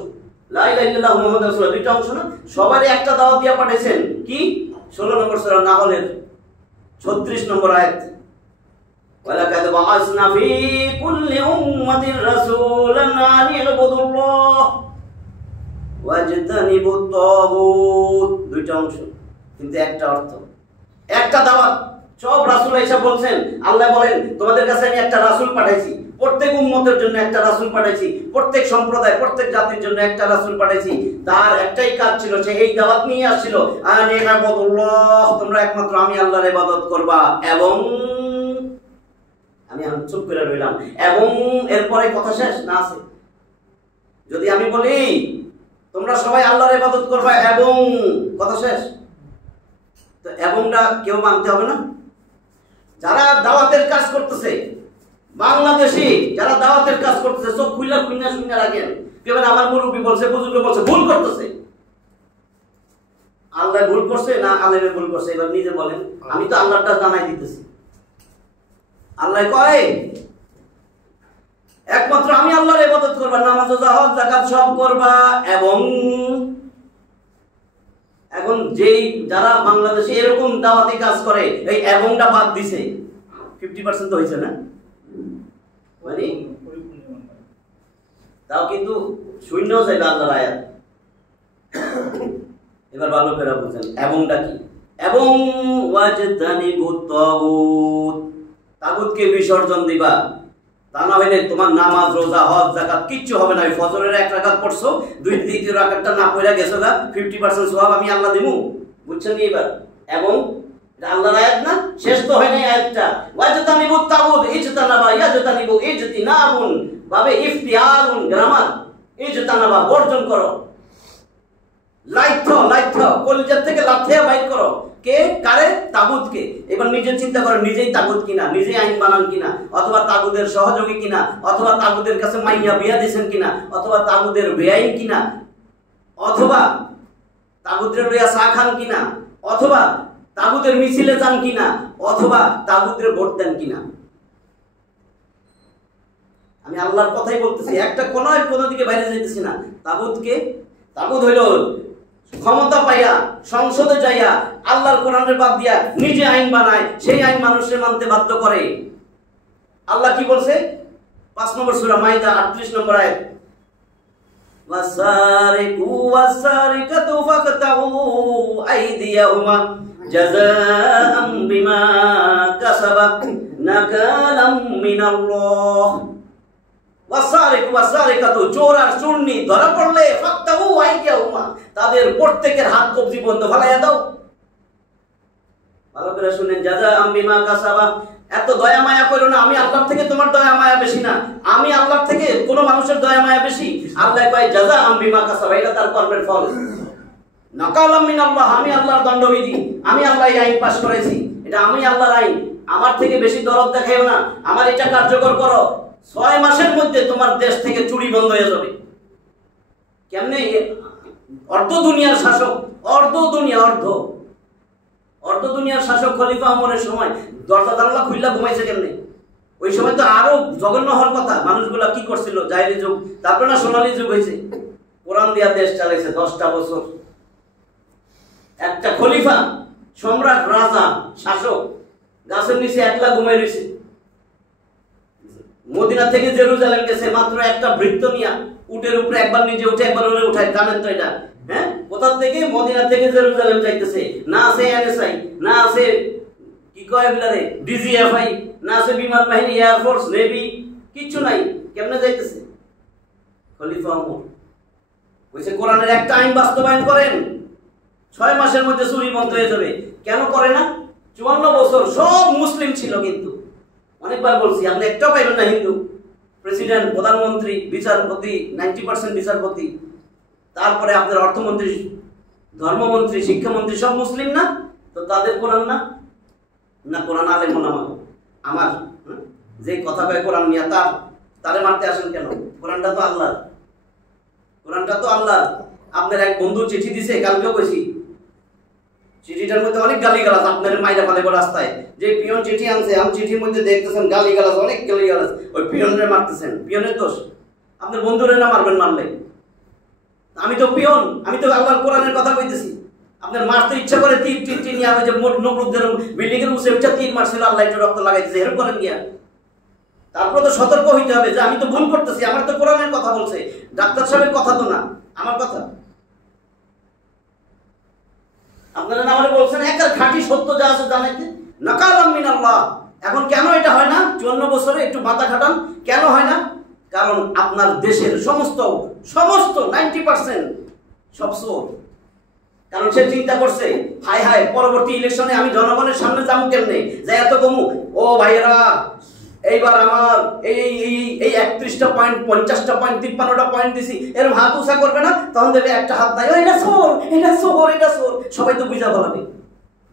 লা ইলাহা ইল্লাল্লাহু মুহাম্মাদুর রাসূলুল্লাহ, দুইটা অংশ না? সবারই একটা দাওয়াত দিয়ে পাঠিয়েছেন। কি? 16 নম্বর সূরা নাহলের 36 নম্বর আয়াত। ওয়ালাকাদ বাআসনা ফী কুল্লি উম্মাতির রাসূলান আন ইবুদুল্লাহ ওয়াজতানিবুত তাগুত। দুইটা অংশ কিন্তু একটা অর্থ, একটা দাওয়াত। সব রাসূল এসে বলছেন, আল্লাহ বলেন তোমাদের কাছে আমি একটা রাসূল পাঠাইছি, প্রত্যেক উম্মতের জন্য একটা রাসূল পাঠাইছি, প্রত্যেক সম্প্রদায় প্রত্যেক জাতির জন্য একটা রাসূল পাঠাইছি। তার একটাই কাজ ছিল, সে এই দাওয়াত নিয়ে আসছিল, আনি ইবাদুল্লাহ, তোমরা একমাত্র আমি আল্লাহর ইবাদত করবা। এবং আমি চুপ করে রইলাম। এবং এরপরে কথা শেষ না আছে? যদি আমি বলি তোমরা সবাই আল্লাহর ইবাদত করবা এবং কথা শেষ, তো এবংটা কেউ মানতে হবে না? যারা দাওয়াতের কাজ করতেছে বাংলাদেশি, যারা দাওয়াতের কাজ করতেছে, চোখ খুইলা খুইনা শুনে রাখেন। কেউ আমার মুরব্বী বলছে, বুজুর্গ বলছে, ভুল করতেছে। আল্লাহ ভুল করছে না আলেমে ভুল করছে? এবার নিজে বলেন। আমি তো আল্লাহটা জানাই দিতেছি। আল্লাহ কয় একমাত্র আমি আল্লাহর ইবাদত করবা, নামাজ রোজা হজ যাকাত সব করবা। এবং এখন যেই যারা বাংলাদেশে এরকম দাওয়াতি কাজ করে, এই এবংটা বাদ দিছে, 50% তো হয়েছে না? মানে তাও কিন্তু শূন্য যাইবে আল্লাহর আয়াত। এবার ভালো করে বুঝেন এবংটা কি। এবং ওয়াজতানিবুত তাগুত, তাগুতকে বিসর্জন দিবা। তা না হইলে তোমার নামাজ রোজা হজ যাকাত কিচ্ছু হবে না। ফজরের 1 রাকাত পড়ছো, দ্বিতীয় রাকাতটা না পড়া গেছো গা, 50% সওয়াব আমি আল্লাহ দিমু। বুঝছেন কি এবার? এবং এটা আল্লাহর আয়াত না? শেষ তো হয় নাই আয়াতটা। ওয়াজতানিবুত তাগুত, ইজতানাবা ইয়াজতানিবু ইজতিনাবুন, ভাবে ইফতিআলুন, গ্রামার। ইজতানাবা বর্জন করো, লাইথ কলিজার থেকে লাথে বাইর করো। কে? কারে? তাগুতকে। এবার নিজে চিন্তা করো, নিজেই তাগুত কিনা, নিজেই আইন বানান কিনা, অথবা তাগুদের সহযোগী কিনা, অথবা তাগুদের কাছে মাইয়া বিয়া দিয়েছেন কিনা, অথবা তাগুদের বেআইন কিনা, অথবা তাগুদের লইয়া চা খান কিনা, অথবা তাগুদের মিছিলে যান কিনা, অথবা তাগুদের ভোট দেন কিনা। আমি আল্লাহর কথাই বলতেছি, একটা কোনো দিকে বাইরে যাইতেছি না। তাগুতকে, তাগুত হইল ক্ষমতা পাইয়া সংসদে যাইয়া আল্লাহর কোরআনের বাদ দিয়া নিজে আইন বানায়, সেই আইন মানুষের মানতে বাধ্য করে। আল্লাহ কি বলছে? 5 নম্বর সূরা মাইদা 38 নম্বর আয়াত। ওয়াসারিকু ওয়াসারিকাতু ফাকতাউ আইদিয়াহুমা জাযাআম বিমা কাসাবা নাকালাম মিনাল্লাহ। চোর আর চুরনি ধরা পড়লে তাদের প্রত্যেকের হাত কবজি বন্ধ ফালাইয়া দাও। ভালো করে শুনেন, জাযাআম বিমা কাসাবা। এত দয়া মায়া করো না, আমি আল্লাহর থেকে তোমার দয়া মায়া বেশি না, আমি আল্লাহর থেকে কোন মানুষের দয়া মায়া বেশি। আল্লাহ কয় জাযাআম বিমা কাসাবা, এটা তার কর্মের ফল। নাকালাম মিনাল্লাহ, আমি আল্লাহর দণ্ডবিধি, আমি আল্লাহ আইন পাশ করেছি, এটা আমি আল্লাহর আইন। আমার থেকে বেশি দরদ দেখাইও না, আমার এটা কার্যকর করো। 6 মাসের মধ্যে তোমার দেশ থেকে চুরি বন্ধ হয়ে যাবে। কেমনে? অর্ধ দুনিয়ার শাসক, অর্ধ দুনিয়ার শাসক খলিফা ওমরের সময় দরজা জানালা খুললা ঘুমাইছে কেমনে? ওই সময় তো আরো জঘন্য হওয়ার কথা। মানুষগুলা কি করছিল? জাহেলি যুগ, তারপরে না সোনালী যুগ হয়েছে। কোরআন দিয়া দেশ চালাইছে 10টা বছর। একটা খলিফা, সম্রাট, রাজা, শাসক গাছের নিচে একলা ঘুমাই রয়েছে। মদিনা থেকে জেরুজালেম গেছে মাত্র একটা বৃত্ত নিয়া, উটের উপরে একবার নিজে উঠে একবার ওরে উঠায়। জানেন তো এটা? হ্যাঁ, কোথা থেকে? মদিনা থেকে জেরুজালেম যাইতেছে। না আছে এনএসআই, না আছে কি কয় এগুলারে ডিজিএফআই, না আছে বিমান বাহিনী, এয়ারফোর্স, নেভি, কিচ্ছু নাই। কেমনে যাইতেছে? খলিফা ওমর কইছে কোরআনের একটা আইন বাস্তবায়ন করেন, 6 মাসের মধ্যে চুরি বন্ধ হয়ে যাবে। কেন করে না? 54 বছর সব মুসলিম ছিল, কিন্তু অনেকবার বলছি আপনি একটাও পাইবেন না হিন্দু। প্রেসিডেন্ট, প্রধানমন্ত্রী, বিচারপতি 90% বিচারপতি, তারপরে আপনার অর্থমন্ত্রী, ধর্মমন্ত্রী, শিক্ষামন্ত্রী সব মুসলিম না? তো তাদের কোরআন না? না কোরআন আলেম ওলামা আমার যে কথা কয় কোরআন নিয়ে তারে মারতে আসেন কেন? কোরআনটা তো আল্লাহর, কোরআনটা তো আল্লাহর। আপনার এক বন্ধু চিঠি দিছে, কালকেও কইছি, চিঠিটার মধ্যে অনেক গালিগালাজ। আপনার মাইরা ফেলে রাস্তায় যে পিয়ন চিঠি আনছে, আমি চিঠির মধ্যে দেখতেছেন গালিগালাজ, অনেক গালিগালাজ। ওই পিয়নরে মারতেছেন, পিয়নের দোষ। আপনার বন্ধুরে না মারবেন, মারলে আমি তো পিয়ন, আমি তো আল্লাহর কোরআনের কথা কইতেছি। আপনার মারতে ইচ্ছা করে তীর তীর তীর নিয়ে যে নমরুদের বিল্ডিং এর উপরে উঠে তীর মারছিল, আল্লাহ একটু রক্ত লাগাইতেছে, এরকম করেন গিয়া। তারপর তো সতর্ক হইতে হবে যে আমি তো ভুল করতেছি, আমার তো কোরআনের কথা বলছে, ডাক্তার সাহেবের কথা তো না, আমার কথা। আপনারা না আমারে বলছেন একার খাঁটি সত্য যা আছে জানাইতে, নাকালাম মিনাল্লাহ। এখন কেন এটা হয় না? 54 বছরে একটু মাথা খাটান, কেন হয় না? কারণ আপনার দেশের সমস্ত 90% সব চোর। কারণ সে চিন্তা করছে, হায় হায় পরবর্তী ইলেকশনে আমি জনগণের সামনে যাবো কেমনে, যে এত কমু, ও ভাইয়েরা এইবার আমার এই 31টা পয়েন্ট, 50টা পয়েন্ট, 53টা পয়েন্ট দিছি, এরকম হাত উঁচা করবে না, তখন দেবে একটা হাত নাই, এটা চোর, এটা চোর, এটা চোর। সবাই তো বুঝা বলাবে,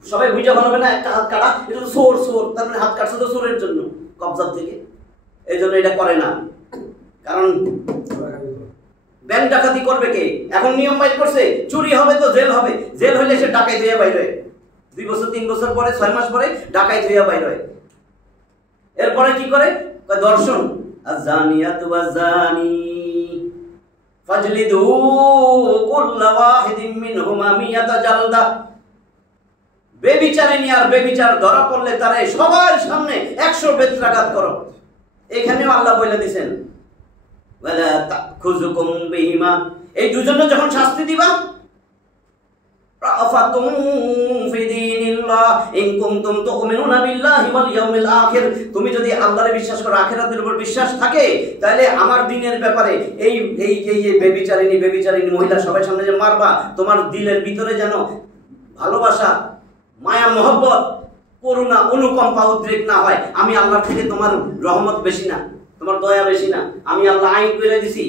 সবাই বুঝা বলাবে না, একটা হাত কাটা, এটা তো চোর চোর, তার মানে হাত কাটছে তো চোরের জন্য, কবজার থেকে। এই জন্য এটা করে না। কারণ ব্যাংক ডাকাতি করবে কে? এখন নিয়ম বাইর করছে, চুরি হবে তো জেল হবে, জেল হইলে সে ডাকাই ধুইয়া বাইর হয়। 2 বছর 3 বছর পরে, 6 মাস পরে ডাকাই ধুইয়া বাইর হয়। এরপরে কি করে? দর্শন, আযানিয়াতু ওয়াযানি ফাজলিদু কুল্লা ওয়াহিদিন মিনহুমা মিয়াতা জালদা। বেবিচারিনী আর বেবিচার ধরা পড়লে তারে সবার সামনে 100 বেত্রাঘাত করো। এখানেও আল্লাহ বলে দিয়েছেন, ওয়ালা তাখুযুকুম বিহিমা, এই দুজনে যখন শাস্তি দিবা, রাফাতুম ফি দীনিল্লাহ ইন কুনতুম তুমিনুনা বিল্লাহি ওয়াল ইয়াউমিল আখির, তুমি যদি আল্লাহরে বিশ্বাস করো, আখিরাতের উপর বিশ্বাস থাকে, তাহলে আমার দিনের ব্যাপারে এই এই এই বেবিচারিনী মহিলা সবার সামনে যে মারবা, তোমার দিলের ভিতরে যেন ভালোবাসা, মায়া, মহব্বত, করুণা, অনুকম্পা, উদ্রেক না হয়। আমি আল্লাহ থেকে তোমার রহমত বেশি না, তোমার দয়া বেশি না, আমি আল্লাহ আইন করে দিছি,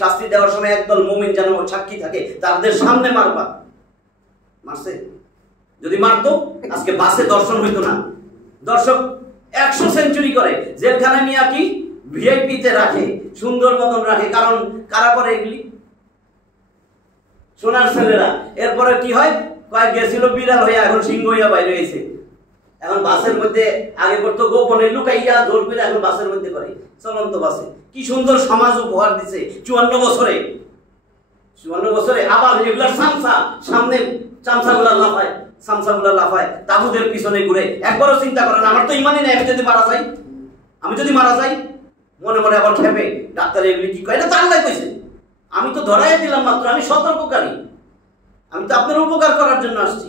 শাস্তি দেওয়ার সময় একদল মুমিন যেন সাক্ষী থাকে, তাদের সামনে মারবা। মারছে? যদি মারতো আজকে বাসে দর্শন হইতো না। দর্শক 100 সেঞ্চুরি করে, জেলখানায় নিয়ে কি ভিআইপি তে রাখে, সুন্দর মতন রাখে। কারণ কারা করে এগুলি? সোনার ছেলেরা। এরপরে কি হয়? কয়েক গেছিল বিড়াল হইয়া, এখন সিংহ হইয়া বাইরে হয়েছে। এখন বাসের মধ্যে আগে করতো গোপনে লুকাইয়া, জোর করে, এখন বাসের মধ্যে করে, চলন্ত বাসে। কি সুন্দর সমাজ উপহার দিছে 54 বছরে। 54 বছরে আবার রেগুলার সামসা, সামনে চামচাগুলা লাফায়, তাবুদের পিছনে ঘুরে। একবারও চিন্তা করেন, আমার তো ইমানই নেই, আমি যদি মারা যাই, মনে মনে আবার খেপে, ডাক্তার এগুলি কি কয়? এটা তো আল্লাহ কইছে, আমি তো ধরাই দিলাম মাত্র, আমি সতর্ককারী, আমি তো আপনার উপকার করার জন্য আসছি।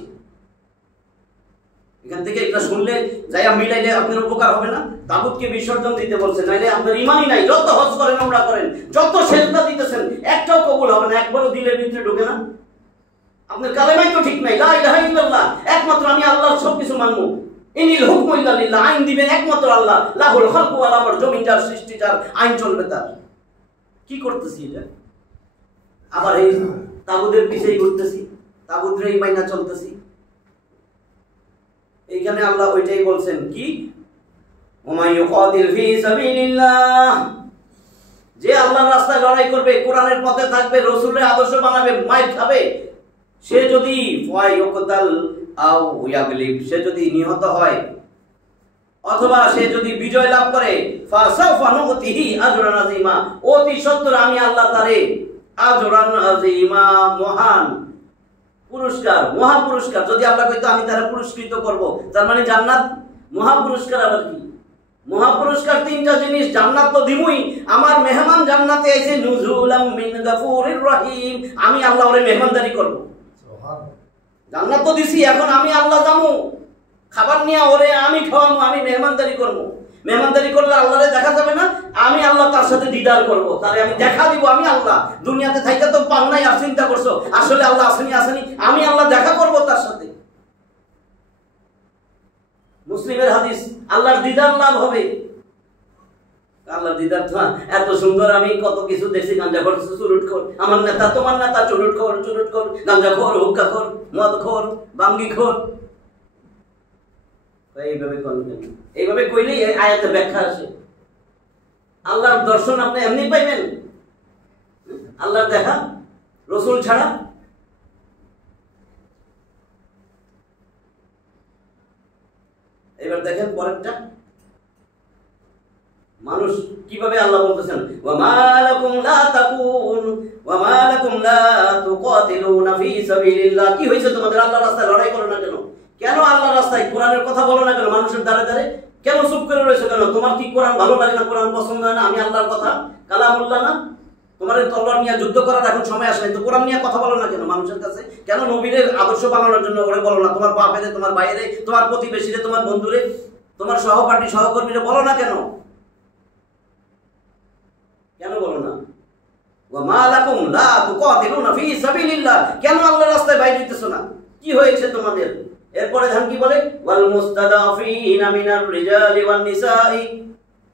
এখান থেকে এটা শুনলে যাইয়া মিলাইলে আপনার উপকার হবে না? তাগুতকে বিসর্জন দিতে বলছেন, নাইলে আপনার ইমানই নাই। যত হজ করেন, ওমরা করেন, যত সেজদা দিতেছেন, একটাও কবুল হবে না, একবারও দিলের ভিতরে ঢোকে না। আপনার কালেমাই তো ঠিক নাই, লা ইলাহা ইল্লাল্লাহ, একমাত্র আমি আল্লাহর সবকিছু মানবো। ইনিল হুকমু ইল্লা লিল্লাহ, আইন দিবেন একমাত্র আল্লাহ। লাহুল খালকু ওয়াল আমর, জমিন যার, সৃষ্টি যার, আইন চলবে তার। কি করতেছি এটা? আবার এই তাগুদের পিছেই ঘুরতেছি, তাগুদরেই মাইনা চলতেছি। এইখানে আল্লাহ ওইটাই বলছেন, কি যে আল্লাহর রাস্তায় লড়াই করবে, কোরআনের পথে থাকবে, রসুলের আদর্শ বানাবে, মায়ের খাবে, সে যদি আও ইয়াগলিব, সে যদি নিহত হয় অথবা সে যদি বিজয় লাভ করে, ফাসাউফা নুতিহি আজরান আযীমা, অতি সত্বর আমি আল্লাহ তারে আজরান আযীমা, মহান পুরস্কার, মহা পুরস্কার। যদি আল্লাহ কইতো আমি তারে পুরস্কৃত করব, তার মানে জান্নাত। মহা পুরস্কার আবার কি? মহা পুরস্কার তিনটা জিনিস। জান্নাত তো দিমুই, আমার মেহমান জান্নাতে আইছে, নুজুলাম মিন গাফুরির রহিম, আমি আল্লাহ ওরে মেহমানদারি করব। জান্নাত তো দিছি, এখন আমি আল্লাহ যামু খাবার নিয়ে ওরে আমি খাওয়াবো, আমি মেহমানদারি করবো। মেহমানদারি করলে আল্লাহরে দেখা যাবে না, আমি আল্লাহ তার সাথে দিদার করব, তারে আমি দেখা দিব আমি আল্লাহ। দুনিয়াতে থাইকা তো পান নাই, আর চিন্তা করছো আসলে আল্লাহ আসেনি আসেনি, আমি আল্লাহ দেখা করব তার সাথে। মুসলিমের হাদিস, আল্লাহর দিদার লাভ হবে। আল্লাহর দিদার তো এত সুন্দর, আমি কত কিছু দেখছি, গাঁজাখোর চুরুটখোর, আমার নেতা তোমার নেতা চুরুটখোর, গাঁজাখোর, হুক্কাখোর, মদখোর, বাঙ্গিখোর। এইভাবে করবেন, এইভাবে কইলে এই আয়াতের ব্যাখ্যা আসে। আল্লাহর দর্শন আপনি এমনি পাইবেন, আল্লাহর দেখা রসুল ছাড়া। এবার দেখেন পরেরটা, মানুষ কিভাবে আল্লাহ বলতেছেন, ওয়া মা লাকুম লা তাকুন ওয়া মা লাকুম লা তুকাতিলুনা ফি সাবিলিল্লাহ, কি হইছে তোমাদের? আল্লাহর রাস্তায় লড়াই করো না কেন? কেন আল্লাহর রাস্তায় কোরআনের কথা বলো না কেন? মানুষের দ্বারে দ্বারে কেন চুপ করে রয়েছে কেন? তোমার কি কোরআন ভালো লাগে না? কোরআন পছন্দ হয় না? আমি আল্লাহর কথা কালামুল্লাহ না? তোমার তলোয়ার নিয়ে যুদ্ধ করার এখন সময় আসে, তো কোরআন নিয়ে কথা বলো না কেন মানুষের কাছে? কেন নবীদের আদর্শ বানানোর জন্য ওরে বলো না? তোমার বাপেরে, তোমার ভাইরে, তোমার প্রতিবেশীরে, তোমার বন্ধুরে, তোমার সহপাঠী সহকর্মীরে বলো না কেন? কেন বলো না? ওয়া মা লাকুম লা তুকাতিলুনা ফি সাবিলিল্লাহ, কেন আল্লাহর রাস্তায় বাইরে হইতেছো না? কি হয়েছে তোমাদের? এরপরে ধান কি বলে, ওয়াল মুস্তাদাফিনা মিনার রিজালি ওয়ান নিসাই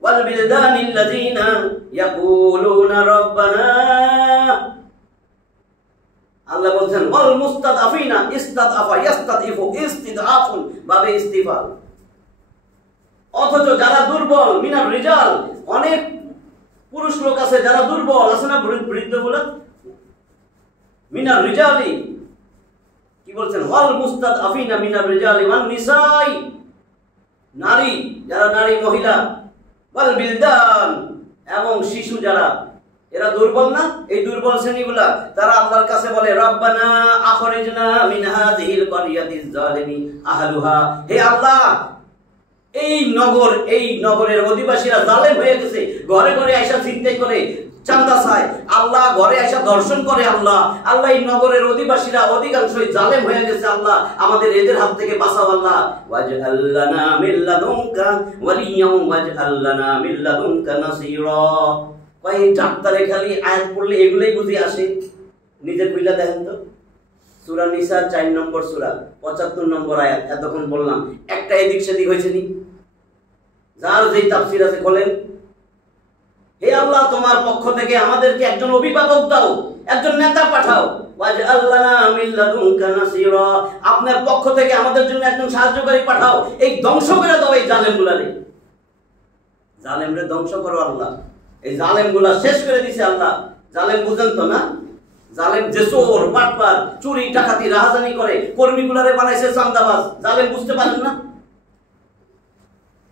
ওয়াল বিলদানিল্লাযিনা ইয়াকুলুনা রাব্বানা, আল্লাহ বলেন ওয়াল মুস্তাদাফিনা, ইস্তাদাফা ইস্তাদিফু, ইস্তিদাফুন বাবে ইস্তিফাল, অথচ যারা দুর্বল, মিনার রিজাল, অনেক পুরুষ লোক আছে যারা দুর্বল আছে না, বৃদ্ধ বলে, মিনার রিজালি কি বলছেন, ওয়াল মুস্তাদআফিনা মিনার রিজালি ওয়ান নিসাই, নারী যারা, নারী মহিলা, ওয়াল বিলদান, এবং শিশু যারা, এরা দুর্বল না? এই দুর্বল শ্রেণীগুলা তারা আল্লাহর কাছে বলে, রব্বানা আখরিজনা মিন হাযিহিল ক্বরিয়াতিজ জালিমি আহলুহা, হে আল্লাহ এই নগরের অধিবাসীরা জালেম হয়ে গেছে, ঘরে ঘরে আইসা চিন্তাই করে, চান্দা চায়, আল্লাহ ঘরে আইসা দর্শন করে, আল্লাহ এই নগরের অধিবাসীরা অধিকাংশই জালেম হয়ে গেছে, আল্লাহ আমাদের এদের হাত থেকে বাঁচাও, আল্লাহ ওয়াজআল লানা মিন লাদুনকা ওয়ালিয়্যান ওয়াজআল লানা মিন লাদুনকা নাসীরা। কই ডাক্তারে খালি আয়াত পড়লে এগুলাই বুঝি আসে? নিজে কইলা দেখেন তো, সূরা নিসা 4 নম্বর সূরা 75 নম্বর আয়াত, এতক্ষণ বললাম, একটা এদিক সেদিক হয়েছে নি? যার যেই তাফসীর আছে বলেন, হে আল্লাহ তোমার পক্ষ থেকে আমাদেরকে একজন অভিভাবক দাও, একজন নেতা পাঠাও, ওয়াজআল লানা মিন লাদুনকা নাসীরা, আপনার পক্ষ থেকে আমাদের জন্য একজন সাহায্যকারী পাঠাও, এই ধ্বংস করে দাও এই জালেমগুলারে, জালেমরে ধ্বংস করো আল্লাহ, এই জালেমগুলা শেষ করে দিছে আল্লাহ। জালেম বুঝেন তো না? জালেম যে চোর, বাটপার, চুরি ডাকাতি রাহাজানি করে, কর্মীগুলারে বানাইছে চান্দাবাজ, জালেম বুঝতে পারেন না?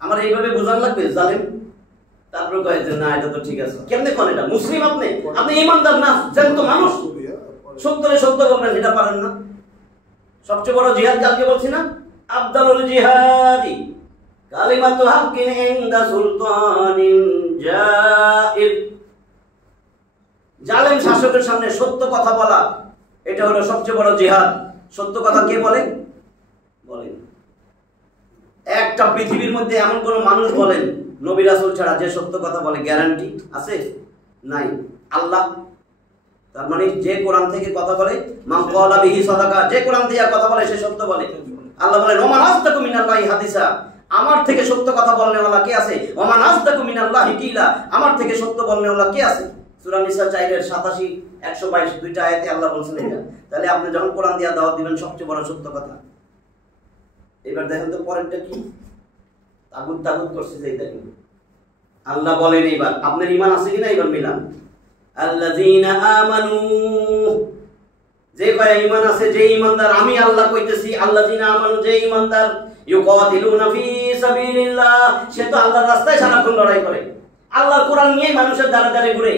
আমার এইভাবে বোঝান লাগবে জালেম? তারপরে কয়ে যে না এটা তো ঠিক আছে। কেমনে কোন এটা? মুসলিম আপনি? আপনি ইমানদার না, জ্যান্ত মানুষ, সত্যরে সত্য বলবেন, এটা পারেন না? সবচেয়ে বড় জিহাদ কালকে বলছি না, আফদালুল জিহাদি কালিমাতু হাক্কিন ইনদা সুলতানিন জাইর, জালেম শাসকের সামনে সত্য কথা বলা, এটা হলো সবচেয়ে বড় জিহাদ। সত্য কথা কে বলে? বলেন একটা পৃথিবীর মধ্যে এমন কোন মানুষ বলেন নবী রাসূল ছাড়া যে সত্য কথা বলে? গ্যারান্টি আছে? নাই। আল্লাহ, তার মানে যে কোরআন থেকে কথা বলে, মান ক্বালা বিহি সাদাকা, যে কোরআন দিয়ে কথা বলে সে সত্য বলে। আল্লাহ বলেন ওমান আসদাকু মিনাল্লাহি হাদিসা, আমার থেকে সত্য কথা বলনেওয়ালা কে আছে? ওমান আসদাকু মিনাল্লাহি কিলা, আমার থেকে সত্য বলনেওয়ালা কে আছে? সূরা নিসা 4-87 122 দুইটা আয়াতে আল্লাহ বলছেন এটা। তাহলে আপনি যখন কোরআন দিয়া দাওয়াত দিবেন সবচেয়ে বড় সত্য কথা। এবার দেখেন তো পরেরটা কি, তাগুত করছে যে এটা কি আল্লাহ বলেন। এবার আপনার ঈমান আছে কিনা এবার মিলান। আল্লাযীনা আমানু, যে কয় ঈমান আছে, যে ঈমানদার, আমি আল্লাহ কইতেছি, আল্লাযিনা আমানু, যে ঈমানদার ইউকাতিলুনা ফি সাবিলিল্লাহ, সে তো আল্লাহর রাস্তায় সারাক্ষণ লড়াই করে, আল্লাহর কোরআন নিয়ে মানুষের দ্বারে দ্বারে ঘুরে,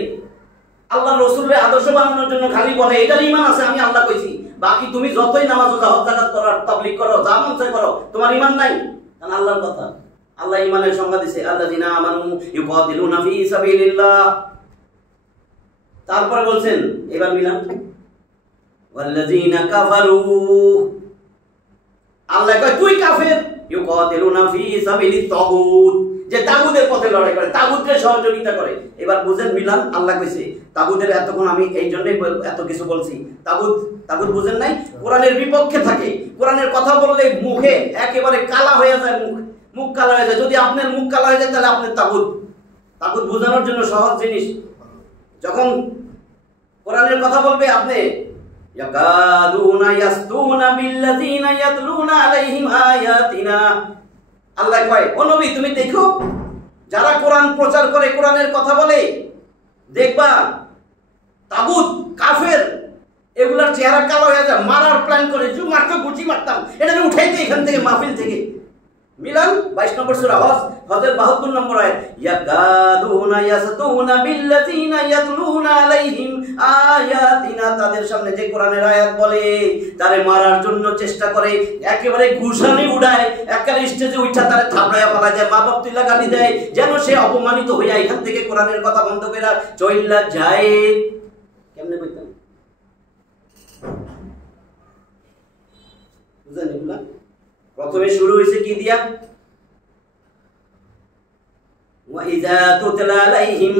আল্লাহর রাসূলের আদর্শ বানানোর জন্য খালি বলে এটার ঈমান আছে, আমি আল্লাহ কইছি। বাকি তুমি যতই নামাজ রোজা হজ যাকাত করো, তাবলীগ করো, যা মন চায় করো, তোমার ঈমান নাই। কারণ আল্লাহর কথা, আল্লাহ ঈমানের সংজ্ঞা দিয়েছে, আল্লাযিনা আমানু ইউকাতিলুনা ফি সাবিলিল্লাহ। তারপরে বলছেন, এবার মিলান, ওয়াল্লাযিনা কাফারু, আল্লাহ কয় তুই কাফের, ইউকাতিলুনা ফি সাবিলিত তাগুত, যে তাগুতের পথে লড়াই করে, তাগুতকে সহযোগিতা করে। এবার বুঝেন মিলান, আল্লাহ কইছে তাগুতের, এতক্ষণ আমি এই জন্যই এত কিছু বলছি, তাগুত বুঝেন নাই, কোরআনের বিপক্ষে থাকে, কোরআনের কথা বললে মুখে একেবারে কালা হয়ে যায়, মুখ কালা হয়ে যায়। যদি আপনার মুখ কালা হয়ে যায় তাহলে আপনি তাগুত বোঝানোর জন্য সহজ জিনিস, যখন কোরআনের কথা বলবে আপনি ইয়াকাদুনা ইয়াসতুনা বিল্লাযিনা ইয়াতলুনা আলাইহিম আয়াতিনা, আল্লাহ কয় ও নবী তুমি দেখো যারা কোরআন প্রচার করে, কোরআনের কথা বলে, দেখবা তাগুত কাফের এগুলার চেহারা কালো হয়ে যায়, মারার প্ল্যান করে, যে মারতো গুটি মারতাম, এটাকে উঠাইতে এখান থেকে মাহফিল থেকে। মিলান 22 নম্বর সূরা হজের 72 নম্বর আয়াত, ইয়াকাদুনা ইয়াসতুনা বিল্লাযিনা ইয়াতলুনা আলাইহিম আয়াতিনা, তাদের সামনে যে কোরআনের আয়াত বলে তারে মারার জন্য চেষ্টা করে, একেবারে ঘুষানি উড়ায়, একেবারে স্টেজে উঠা তারে থাপড়ায়া ফেলা যায়, মা বাপ তুইলা গালি দেয়, যেন সে অপমানিত হইয়া এখান থেকে কোরআনের কথা বন্ধ কইরা চইলা যায়। কেমনে কইতাম বুঝেন এগুলা? প্রথমে শুরু হয়েছে কি দিয়া, وَإِذَا تُتْلَى عَلَيْهِمْ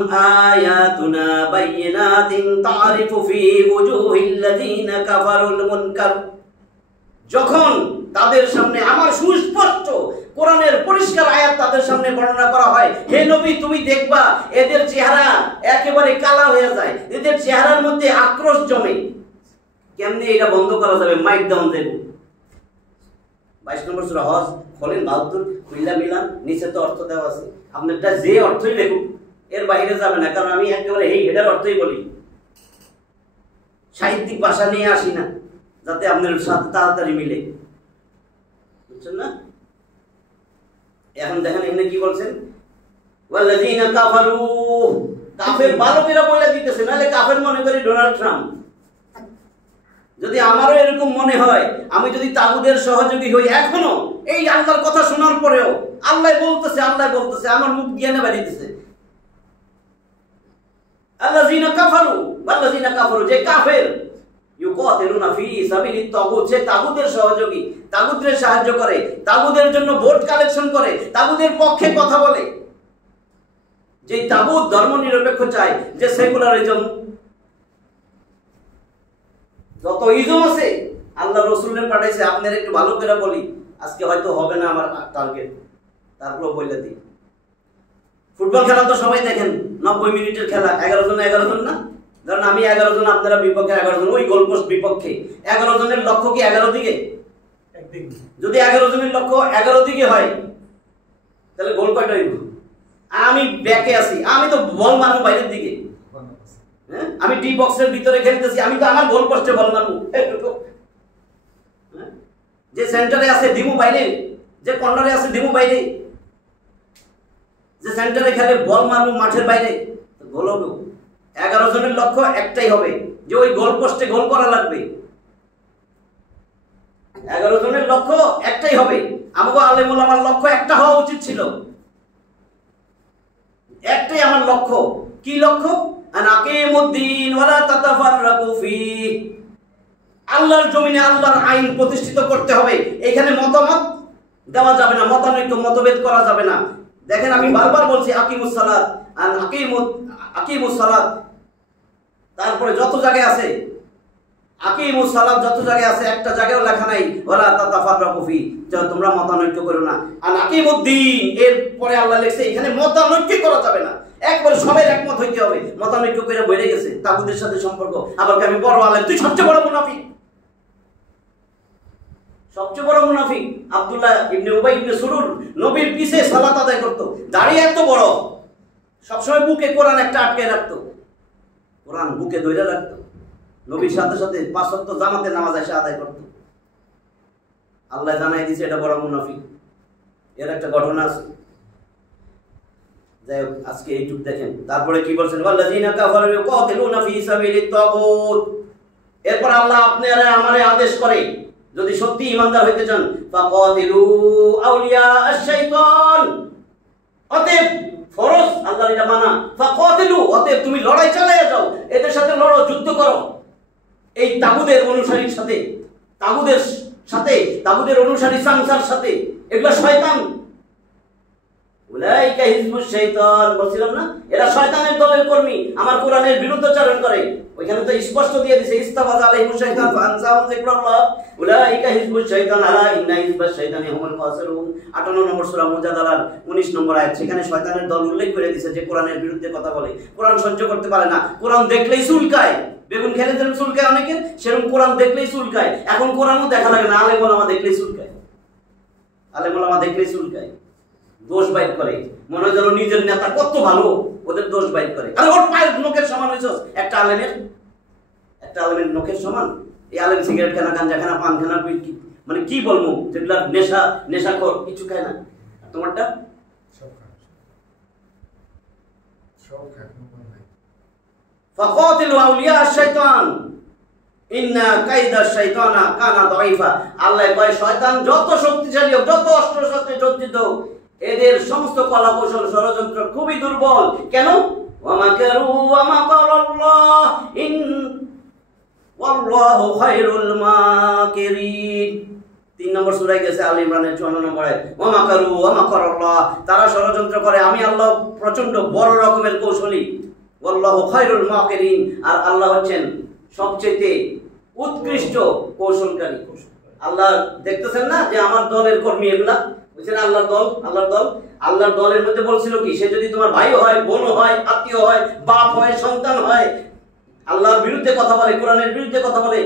آيَاتُنَا بَيِّنَاتٍ تَعْرِفُ فِي وُجُوهِ الَّذِينَ كَفَرُوا الْمُنكَرَ, যখন তাদের সামনে আমার সুস্পষ্ট কোরআনের পরিষ্কার আয়াত তাদের সামনে বর্ণনা করা হয়, হে নবী তুমি দেখবা এদের চেহারা একেবারে কালা হয়ে যায়, এদের চেহারার মধ্যে আক্রোশ জমে। কেমনে এটা বন্ধ করা যাবে? মাইক ডাউন দেব। 22 নম্বর সূরা হজ খোলেন, 72 খুইলা মিলান, নিচে তো অর্থ দেওয়া আছে, আপনারটা যে অর্থই লেখুক এর বাইরে যাবে না, কারণ আমি একেবারে এই হেডার অর্থই বলি, সাহিত্যিক ভাষা নিয়ে আসি না, যাতে আপনার সাথে তাড়াতাড়ি মিলে, বুঝছেন না? এখন দেখেন এখানে কি বলছেন, ওয়াল্লাযিনা কাফারু, কাফের বালকেরা বলে দিতেছে, নাহলে কাফের মনে করি ডোনাল্ড ট্রাম্প। যদি আমারও এরকম মনে হয়, আমি যদি তাগুদের সহযোগী হই, এখনো এই আল্লাহর কথা শোনার পরেও আল্লাহ বলতেছে আমার মুখ জ্ঞানে বাড়িতেছে, আল্লাযিনা কাফারু, যে কাফের, ইউকাতিলুনা ফি সাবিলিত তাগুত, যে তাগুদের সহযোগী, তাগুদের সাহায্য করে, তাগুদের জন্য ভোট কালেকশন করে, তাগুদের পক্ষে কথা বলে, যে তাগুত ধর্মনিরপেক্ষ চায়, যে সেকুলারিজম, যত ইজম আছে আল্লাহ রসুলের পাঠাইছে। আপনার একটু ভালো করে বলি, আজকে হয়তো হবে না আমার টার্গেট, তারপর বলে দিই, ফুটবল খেলা তো সবাই দেখেন, 90 মিনিটের খেলা, 11 জন না, ধরেন আমি 11 জন, আপনারা বিপক্ষে 11 জন, ওই গোলপোস্ট বিপক্ষে 11 জনের লক্ষ্য কি 11 দিকে? যদি 11 জনের লক্ষ্য 11 দিকে হয় তাহলে গোল কয়টা হইব? আমি ব্যাকে আছি, আমি তো বল মারবো বাইরের দিকে, হ্যাঁ, আমি ডি বক্সের ভিতরে খেলতেছি, আমি তো আমার গোল পোস্টে বল মারবো, যে সেন্টারে আছে দিমু বাইরে, যে কর্নারে আছে দিমু বাইরে, যে সেন্টারে খেলে বল মারবো মাঠের বাইরে, গোল হবে। 11 জনের লক্ষ্য একটাই হবে, যে ওই গোল পোস্টে গোল করা লাগবে। 11 জনের লক্ষ্য একটাই হবে। আমাকে আলেম ওলামার লক্ষ্য একটা হওয়া উচিত ছিল, একটাই আমার লক্ষ্য। কি লক্ষ্য? আনাকিমুদ্দিন ওয়ালা তাতাফাররাকু ফি, আল্লাহর জমিনে আল্লাহর আইন প্রতিষ্ঠিত করতে হবে, এখানে মতামত দেওয়া যাবে না, মতানৈক্য মতভেদ করা যাবে না। দেখেন আমি বারবার বলছি আকিমুস সালাত, আকিমুস সালাত, তারপরে যত জায়গায় আছে আকিমুস সালাত, যত জায়গায় আছে একটা জায়গায়ও লেখা নাই ওয়ালা তাতাফাররাকু ফি, তোমরা মতানৈক্য করো না। আর আকিমুদ্দিন এর পরে আল্লাহ লিখছে এখানে মতানৈক্য করা যাবে না, একবারে সবাই একমত হইতে হবে। মতানৈক্য করে বেড়ে গেছে তাগুদের সাথে সম্পর্ক। আবার আমি বড় আলেম, তুই সবচেয়ে বড় মুনাফিক, সবচেয়ে বড় মুনাফিক আব্দুল্লাহ ইবনে উবাই ইবনে সুলুল নবীর পিছে সালাত আদায় করত, দাঁড়িয়ে এত বড়, সবসময় বুকে কোরআন একটা আটকে রাখতো, কোরআন বুকে ধরে রাখতো, নবীর সাথে সাথে 5 ওয়াক্ত জামাতের নামাজ এসে আদায় করত। আল্লাহ জানাই দিয়েছে এটা বড় মুনাফিক। এর একটা ঘটনা আছে। যাই হোক, আজকে এইটুক দেখেন। তারপরে কি বলছেন, ওয়াল্লাযিনা কাফারু ইউকাতিলুনা ফি সাবিলিত তাগুত। এরপর আল্লাহ আপনারা আমারে আদেশ করে, যদি সত্যি ঈমানদার হইতে চান, ফাকাতিলু আউলিয়া আশ-শাইতান। অতএব ফরজ আল্লাহর এটা মানা, ফাকাতিলু, অতএব তুমি লড়াই চালিয়ে যাও, এদের সাথে লড়ো, যুদ্ধ করো, এই তাগুদের অনুসারীর সাথে, তাগুদের অনুসারী সংসার সাথে। এগুলো শয়তান। উলাইকা হিজবুশ শাইতান, বলছিলাম না, এরা শয়তানের দলের কর্মী, আমার কোরআনের বিরুদ্ধাচরণ করে। ওইখানে তো স্পষ্ট দিয়ে দিয়েছে, ইস্তাফাজ আলাইহিমুশ শাইতান ফানসাহুম যিকরাল্লাহ উলাইকা হিজবুশ শাইতান আলা ইন্না হিজবাশ শাইতানি হুমুল খাসিরুন। 58 নম্বর সূরা মুজাদালার 19 নম্বর আয়াত। সেখানে শয়তানের দল উল্লেখ করে দিয়েছে যে কোরআনের বিরুদ্ধে কথা বলে, কোরআন সহ্য করতে পারে না, কোরআন দেখলেই চুলকায়। বেগুন খেলে যেরকম চুলকায় অনেকের, সেরকম কোরআন দেখলেই চুলকায়। এখন কোরআনও দেখা লাগে না, আলেম ওলামা দেখলেই চুলকায়, আলেম ওলামা দেখলেই চুলকায়, দোষ বাইর করে, মনে হয় যেন নিজের নেতা কত ভালো, ওদের দোষ বাইর করে। আরে ওর পায়ের নখের সমান হয়েছে একটা আলেমের নখের সমান। এই আলেম সিগারেট খানা, গাঞ্জা খানা, পান খানা, মানে কি বলবো, যেগুলা নেশাখোর, কিছু খায় না। তোমারটা ফাকাতিলু আউলিয়া আশ-শাইতান ইন্না কাইদাশ শাইতানা কানা দাঈফা। আল্লাহ কয় শয়তান যত শক্তিশালী হোক, যত অস্ত্র শস্ত্রে সজ্জিত হোক, এদের সমস্ত কলা কৌশল ষড়যন্ত্র খুবই দুর্বল। কেন? ওয়ামাকারু ওয়ামাকারাল্লাহ ওয়াল্লাহু খায়রুল মাকিরিন। 3 নম্বর সূরায় গেছে, আল ইমরানের 54 নম্বর আয়াত। ওয়ামাকারু ওয়ামাকারাল্লাহ, তারা ষড়যন্ত্র করে, আমি আল্লাহ প্রচন্ড বড় রকমের কৌশলী। ওয়াল্লাহু খায়রুল মাকিরিন, আর আল্লাহ হচ্ছেন সবচেয়ে উৎকৃষ্ট কৌশলকারী। আল্লাহ দেখতেছেন না যে আমার দলের কর্মী এগুলা, বুঝছেন? আল্লাহর দলের মধ্যে বলছিল কি, সে যদি তোমার ভাই হয়, বোন হয়, আত্মীয় হয়, বাপ হয়, সন্তান হয়, আল্লাহর বিরুদ্ধে কথা বলে, কোরআনের বিরুদ্ধে কথা বলে,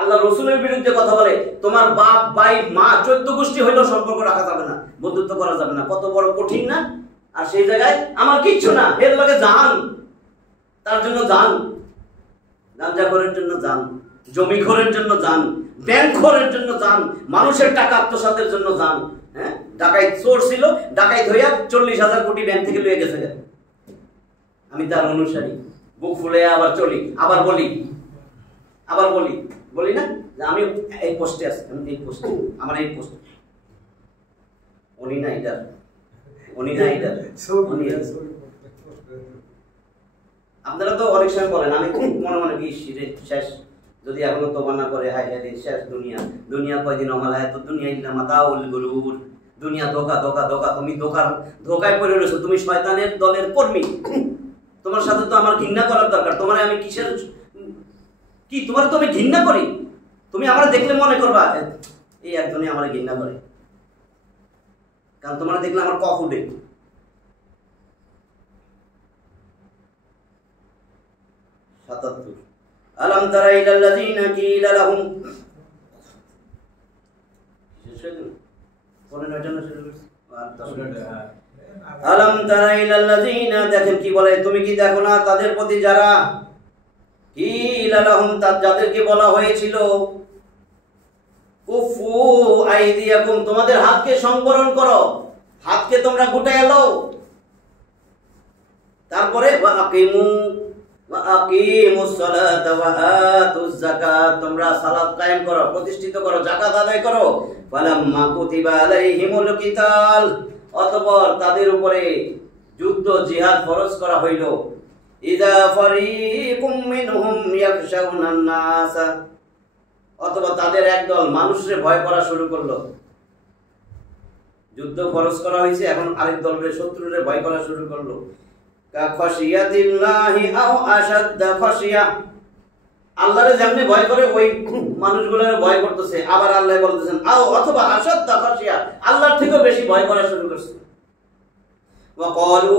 আল্লাহ রসুলের বিরুদ্ধে কথা বলে, তোমার বাপ, ভাই, মা, 14 গোষ্ঠী হইলেও সম্পর্ক রাখা যাবে না, বন্ধুত্ব করা যাবে না। কত বড় কঠিন না? আর সেই জায়গায় আমার কিচ্ছু না, এর লগে যান, তার জন্য যান, গাঞ্জাখোরের জন্য যান, জমিখোরের জন্য যান, ব্যাংকখোরের জন্য যান, মানুষের টাকা আত্মসাতের জন্য যান। হ্যাঁ, ডাকাইত চোর ছিল, ডাকাইত হইয়া 40,000 কোটি ব্যাংক থেকে লয়ে গেছে। আমি তার অনুসারী, বুক ফুলে আবার চলি, আবার বলি না যে আমি এই পোস্টে আছি, আমি এই পোস্টে, আমার এই পোস্ট, উনি না এটা আপনারা তো অনেক সময় বলেন, আমি মনে মনে কি শেষ, যদি এখনো তোবা না করে, হায় হায় শেষ দুনিয়া কয়দিন আমার হায়, তো দুনিয়া ইল্লা মাতাউল গুরুর, দুনিয়া ধোকা। তুমি ধোকায় পড়ে রয়েছো, তুমি শয়তানের দলের কর্মী। তোমার সাথে তো আমার ঘৃণা করার দরকার। তোমার আমি কিসের কি, তোমার তো আমি ঘৃণা করি, তুমি আমার দেখলে মনে করবা এই একজনই আমার ঘৃণা করে, কারণ তোমার দেখলে আমার কফ উঠে। আলাম তারা ইলাল্লাযীনা কিলা লাহুম, আলাম তারা ইলাল্লাযীনা, দেখেন কি বলে, তুমি কি দেখো না তাদের প্রতি যারা কিলা লাহুম, যাদেরকে বলা হয়েছিল কুফু আইদিয়াকুম, তোমাদের হাতকে সংবরণ করো, হাতকে তোমরা গুটায় নাও। তারপরে তোমরা সালাত কায়েম করো, প্রতিষ্ঠিত করো, যাকাত আদায় করো। ফালাম্মা কুতিবা আলাইহিমুল কিতাল, অতঃপর তাদের উপরে যুদ্ধ, জিহাদ ফরজ করা হইল। ইযা ফারিকুম মিনহুম ইয়াখশাউনান নাস, অথবা তাদের একদল মানুষের ভয় করা শুরু করলো। যুদ্ধ ফরজ করা হয়েছে, এখন আরেক দলের শত্রুরে ভয় করা শুরু করলো। কাখাশিয়াতিল্লাহি আও আশাদ্দা খাশিয়া, আল্লাহরে যেমনি ভয় করে ওই মানুষগুলোর ভয় করতেছে। আবার আল্লাহ বলতেছেন আও অথবা আশাদ্দা খাশিয়া, আল্লাহর থেকেও বেশি ভয় করা শুরু করছে। ওয়া ক্বালু,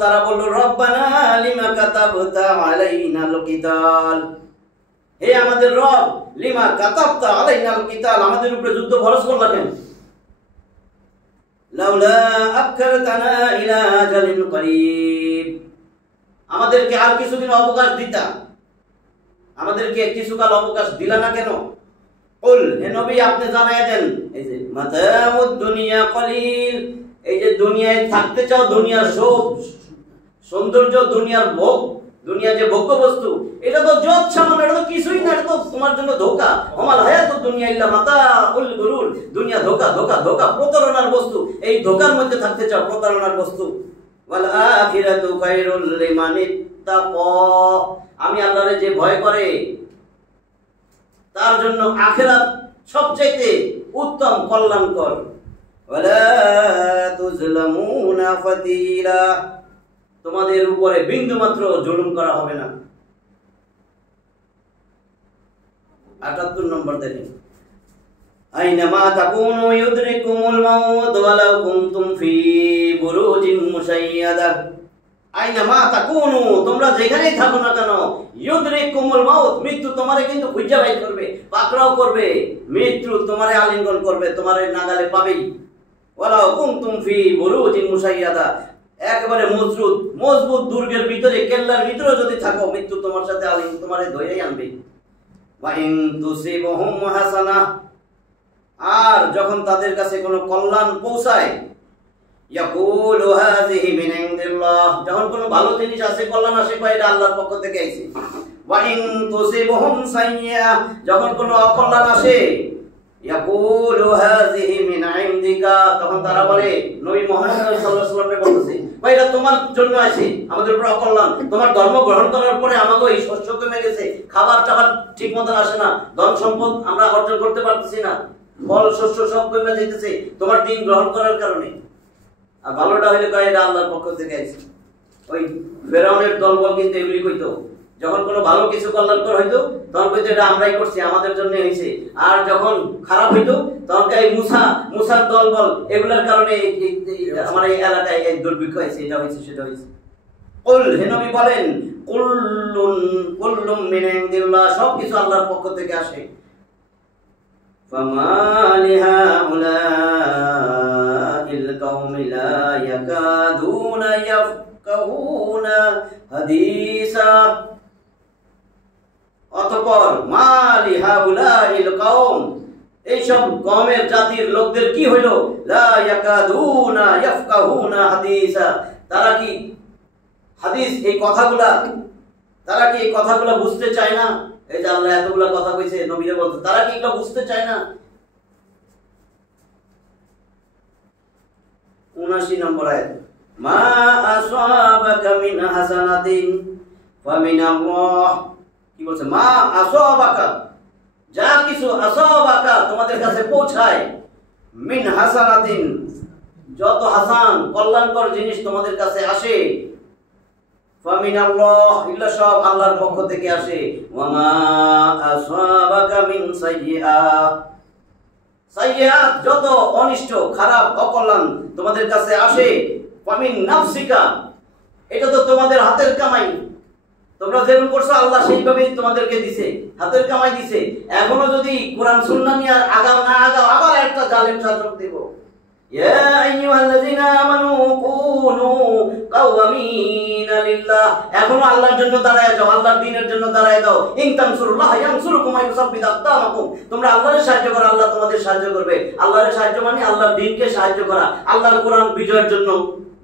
তারা বলল রব্বানা লিমা কাতাবতা আলাইনাল কিতাল, হে আমাদের রব, লিমা কাতাবতা আলাইনাল কিতাল, আমাদের উপরে যুদ্ধ ফরজ করলা কেন? লাউলা আখরতানা ইলা আজালিন করিব, আমাদেরকে আর কিছুদিন অবকাশ দিতা, আমাদেরকে কিছুকাল অবকাশ দিলা না কেন? কুল, হে নবী আপনি জানায় দেন, এই যে মাতাউদ দুনিয়া কলিল, এই যে দুনিয়ায় থাকতে চাও, দুনিয়ার সুখ সৌন্দর্য, দুনিয়ার ভোগ, দুনিয়া যে ভোগ্য বস্তু, এটা তো যত সামান্য, এটা তো কিছুই না, এটা তো তোমার জন্য ধোঁকা। ওমাল হায়াতুদ দুনিয়া ইল্লা মাতাউল গুরুর, দুনিয়া ধোঁকা ধোঁকা ধোঁকা, প্রতারণার বস্তু। এই ধোঁকার মধ্যে থাকতে চাও, প্রতারণার বস্তু। ওয়াল আখিরাতু খায়রুল লিমান ইত্তাকা, আমি আল্লাহরে যে ভয় করে তার জন্য আখিরাত সবচেয়ে উত্তম, কল্যাণকর। ওয়ালা তুজলামুনা ফাতিলা, তোমাদের উপরে বিন্দুমাত্র জুলুম করা হবে না। ৭৮ নম্বর দেখেন, আইনামা তাকুনু ইউদরিকুমুল মাউত ওয়ালাউ কুনতুম ফি বুরুজিন মুশাইয়াদা। আইনামা তাকুনু, তোমরা যেখানেই থাকো না কেন, ইউদরিকুমুল মাউত, মৃত্যু তোমারে কিন্তু খুঁজে বাইর করবে, পাকড়াও করবে, মৃত্যু তোমারে আলিঙ্গন করবে, তোমারে নাগালে পাবেই। ওয়ালাউ কুনতুম ফি বুরুজিন মুশাইয়াদা, একেবারে মজবুত দুর্গের ভিতরে, কেল্লার ভিতরে যদি থাকো, মৃত্যু তোমার সাথে তোমারে ধরেই আনবে। ওয়া ইন তুসিবহুম হাসানাহ, আর যখন তাদের কাছে কোনো কল্যাণ পৌঁছায়, ইয়াকুলু হাযিহি মিন ইনদিল্লাহ, যখন কোনো ভালো জিনিস আসে, কল্যাণ আসে, কয় এটা আল্লাহর পক্ষ থেকে আইছে। ওয়া ইন তুসিবহুম সাইয়্যা, যখন কোনো অকল্যাণ আসে, ইয়াকুলু হাযিহি মিন ইনদিকা, তখন তারা বলে, নবী মুহাম্মদ সাল্লাল্লাহু আলাইহি ওয়াসাল্লামকে বলতেছে, ভাই এটা তোমার জন্য আছে, আমাদের উপর অকল্যাণ, তোমার ধর্ম গ্রহণ করার পরে আমাকে এই শস্য কমে গেছে, খাবার টাবার ঠিক মতো আসে না, ধন সম্পদ আমরা অর্জন করতে পারতেছি না, ফল শস্য সব কমে যাইতেছে তোমার দিন গ্রহণ করার কারণে। আর ভালোটা হইলে কয় এটা আল্লাহর পক্ষ থেকে আছে। ওই ফেরাউনের দলবল কিন্তু এগুলি কইতো, যখন কোনো ভালো কিছু কল্যাণকর হইতো তখন কইতো এটা আমরাই করছি, আমাদের জন্য হয়েছে। আর যখন খারাপ হইতো তখন এই মুসার দলবল এগুলোর কারণে আমার এই এলাকায় এই দুর্ভিক্ষ হয়েছে, এটা হয়েছে, সেটা হয়েছে। কুল, হে নবী বলেন, কুল্লুম মিন ইনদিল্লাহ, সবকিছু আল্লাহর পক্ষ থেকে আসে। ফামা লিহাউলাইল কওমি লা ইয়াকাদুনা ইয়াফকাহুনা হাদিসা, অতঃপর মা লিহাউলাইল কওম, এইসব কওমের জাতির লোকদের কি হইল, লা ইয়াকাদুনা ইয়াফকাহুনা হাদিসা, তারা কি হাদিস, এই কথাগুলা, তারা কি এই কথাগুলা বুঝতে চায় না? এই যে আল্লাহ এতগুলা কথা কইছে, নবীরে বলতে, তারা কি এগুলা বুঝতে চায় না? ৭৯ নম্বর আয়াত, মা আসাবাকা মিন হাসানাতিন ফামিনাল্লাহ, কি বলছে, মা আসাবাকা, যা কিছু, আসাবাকা তোমাদের কাছে পৌঁছায়, মিন হাসানাতিন, যত হাসান কল্যাণকর জিনিস তোমাদের কাছে আসে, ফামিনাল্লাহ, এগুলো সব আল্লাহর পক্ষ থেকে আসে। ওয়া মা আসাবাকা মিন সাইয়্যাত, সাইয়্যাত যত অনিষ্ট, খারাপ, অকল্যাণ তোমাদের কাছে আসে, ফামিন নাফসিকা, এটা তো তোমাদের হাতের কামাই, তোমরা যেরকম করছো আল্লাহ সেইভাবেই তোমাদেরকে দিছে, হাতের কামাই দিছে। এখনো যদি কোরআন সুন্নাহ নিয়ে আগাও না আগাও, আবার একটা জালেম শাসক দেব। ইয়া আইয়ুহাল্লাযীনা আমানু কুনু কাওয়ামিনা লিল্লাহ, এখনো আল্লাহর জন্য দাঁড়ায় যাও, আল্লাহর দ্বীনের জন্য দাঁড়ায় দাও। ইন তানসুরুল্লাহ ইয়ানসুরকুম ওয়া ইউসাব্বিত আকদামাকুম, তোমরা আল্লাহর সাহায্য করো, আল্লাহ তোমাদের সাহায্য করবে। আল্লাহর সাহায্য মানে আল্লাহর দ্বীনকে সাহায্য করা, আল্লাহর কোরআন বিজয়ের জন্য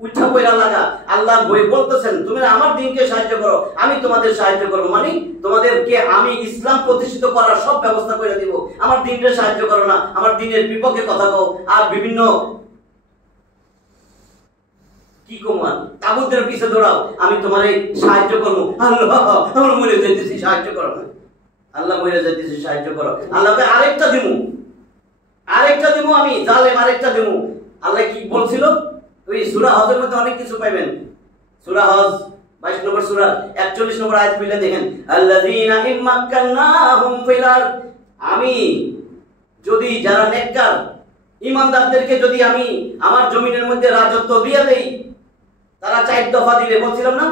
উঠা কইরা লাগা। আল্লাহর বই বলতেছেন, তুমি আমার দ্বীনকে সাহায্য করো, আমি তোমাদের সাহায্য করব, মানে তোমাদেরকে আমি ইসলাম প্রতিষ্ঠিত করার সব ব্যবস্থা করে দিব। আমার দ্বীনকে সাহায্য করো না, আমার দ্বীনের বিপক্ষে কথা কও, আর বিভিন্ন কি কমান তাগুতের পিছে দৌড়াও, আমি তোমারে সাহায্য করব। আল্লাহ আমরা মরে যাইতেছি, সাহায্য করো না। আল্লাহ মরে যাইতেছি, সাহায্য করো। আল্লাহকে আরেকটা দিব, আমি জালেম, আরেকটা দিব। আল্লাহ কি বলছিল, ওই সূরা হজের মধ্যে অনেক কিছু পাইবেন। সূরা হজ 22 নম্বর সূরা 41 নম্বর আয়াত খুলে দেখেন, আল্লাযীনা ইম্মাক্কান্নাহুম ফিল আরদ, আমি যদি যারা নেককার ঈমানদারদেরকে যদি আমি আমার জমিনের মধ্যে রাজত্ব দিয়ে দেই, তারা 4 দফা দিবে, বলছিলাম না,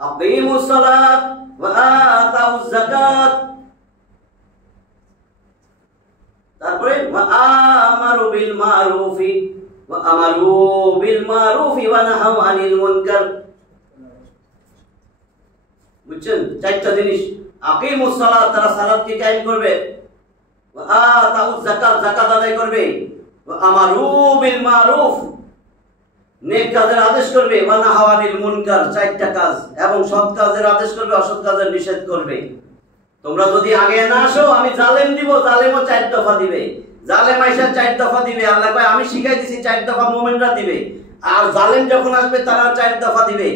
আকিমুস সালাত ওয়া আতাউজ যাকাত, তারপরে ওয়া আমারু বিল মারুফি ওয়া নাহাউ আনিল মুনকার, বুঝছেন? চারটা জিনিস। আকিমুস সালাত, তারা সালাতকে কায়েম করবে। ওয়া আতাউজ যাকাত, যাকাত আদায় করবে। ওয়া আমারু বিল মারুফ, নেক কাজের আদেশ করবে। ওয়া নাহাউ আনিল মুনকার, চারটা কাজ, এবং সৎ কাজের আদেশ করবে, অসৎ কাজের নিষেধ করবে। তোমরা যদি আগে না আসো আমি জালেম দিব, জালেমও 4 দফা দিবে। জালেম আইসা 4 দফা দিবে। আল্লাহ কয় আমি শিখাই দিছি, 4 দফা মুমিনরা দিবে। আর জালেম যখন আসবে তারা 4 দফা দিবে।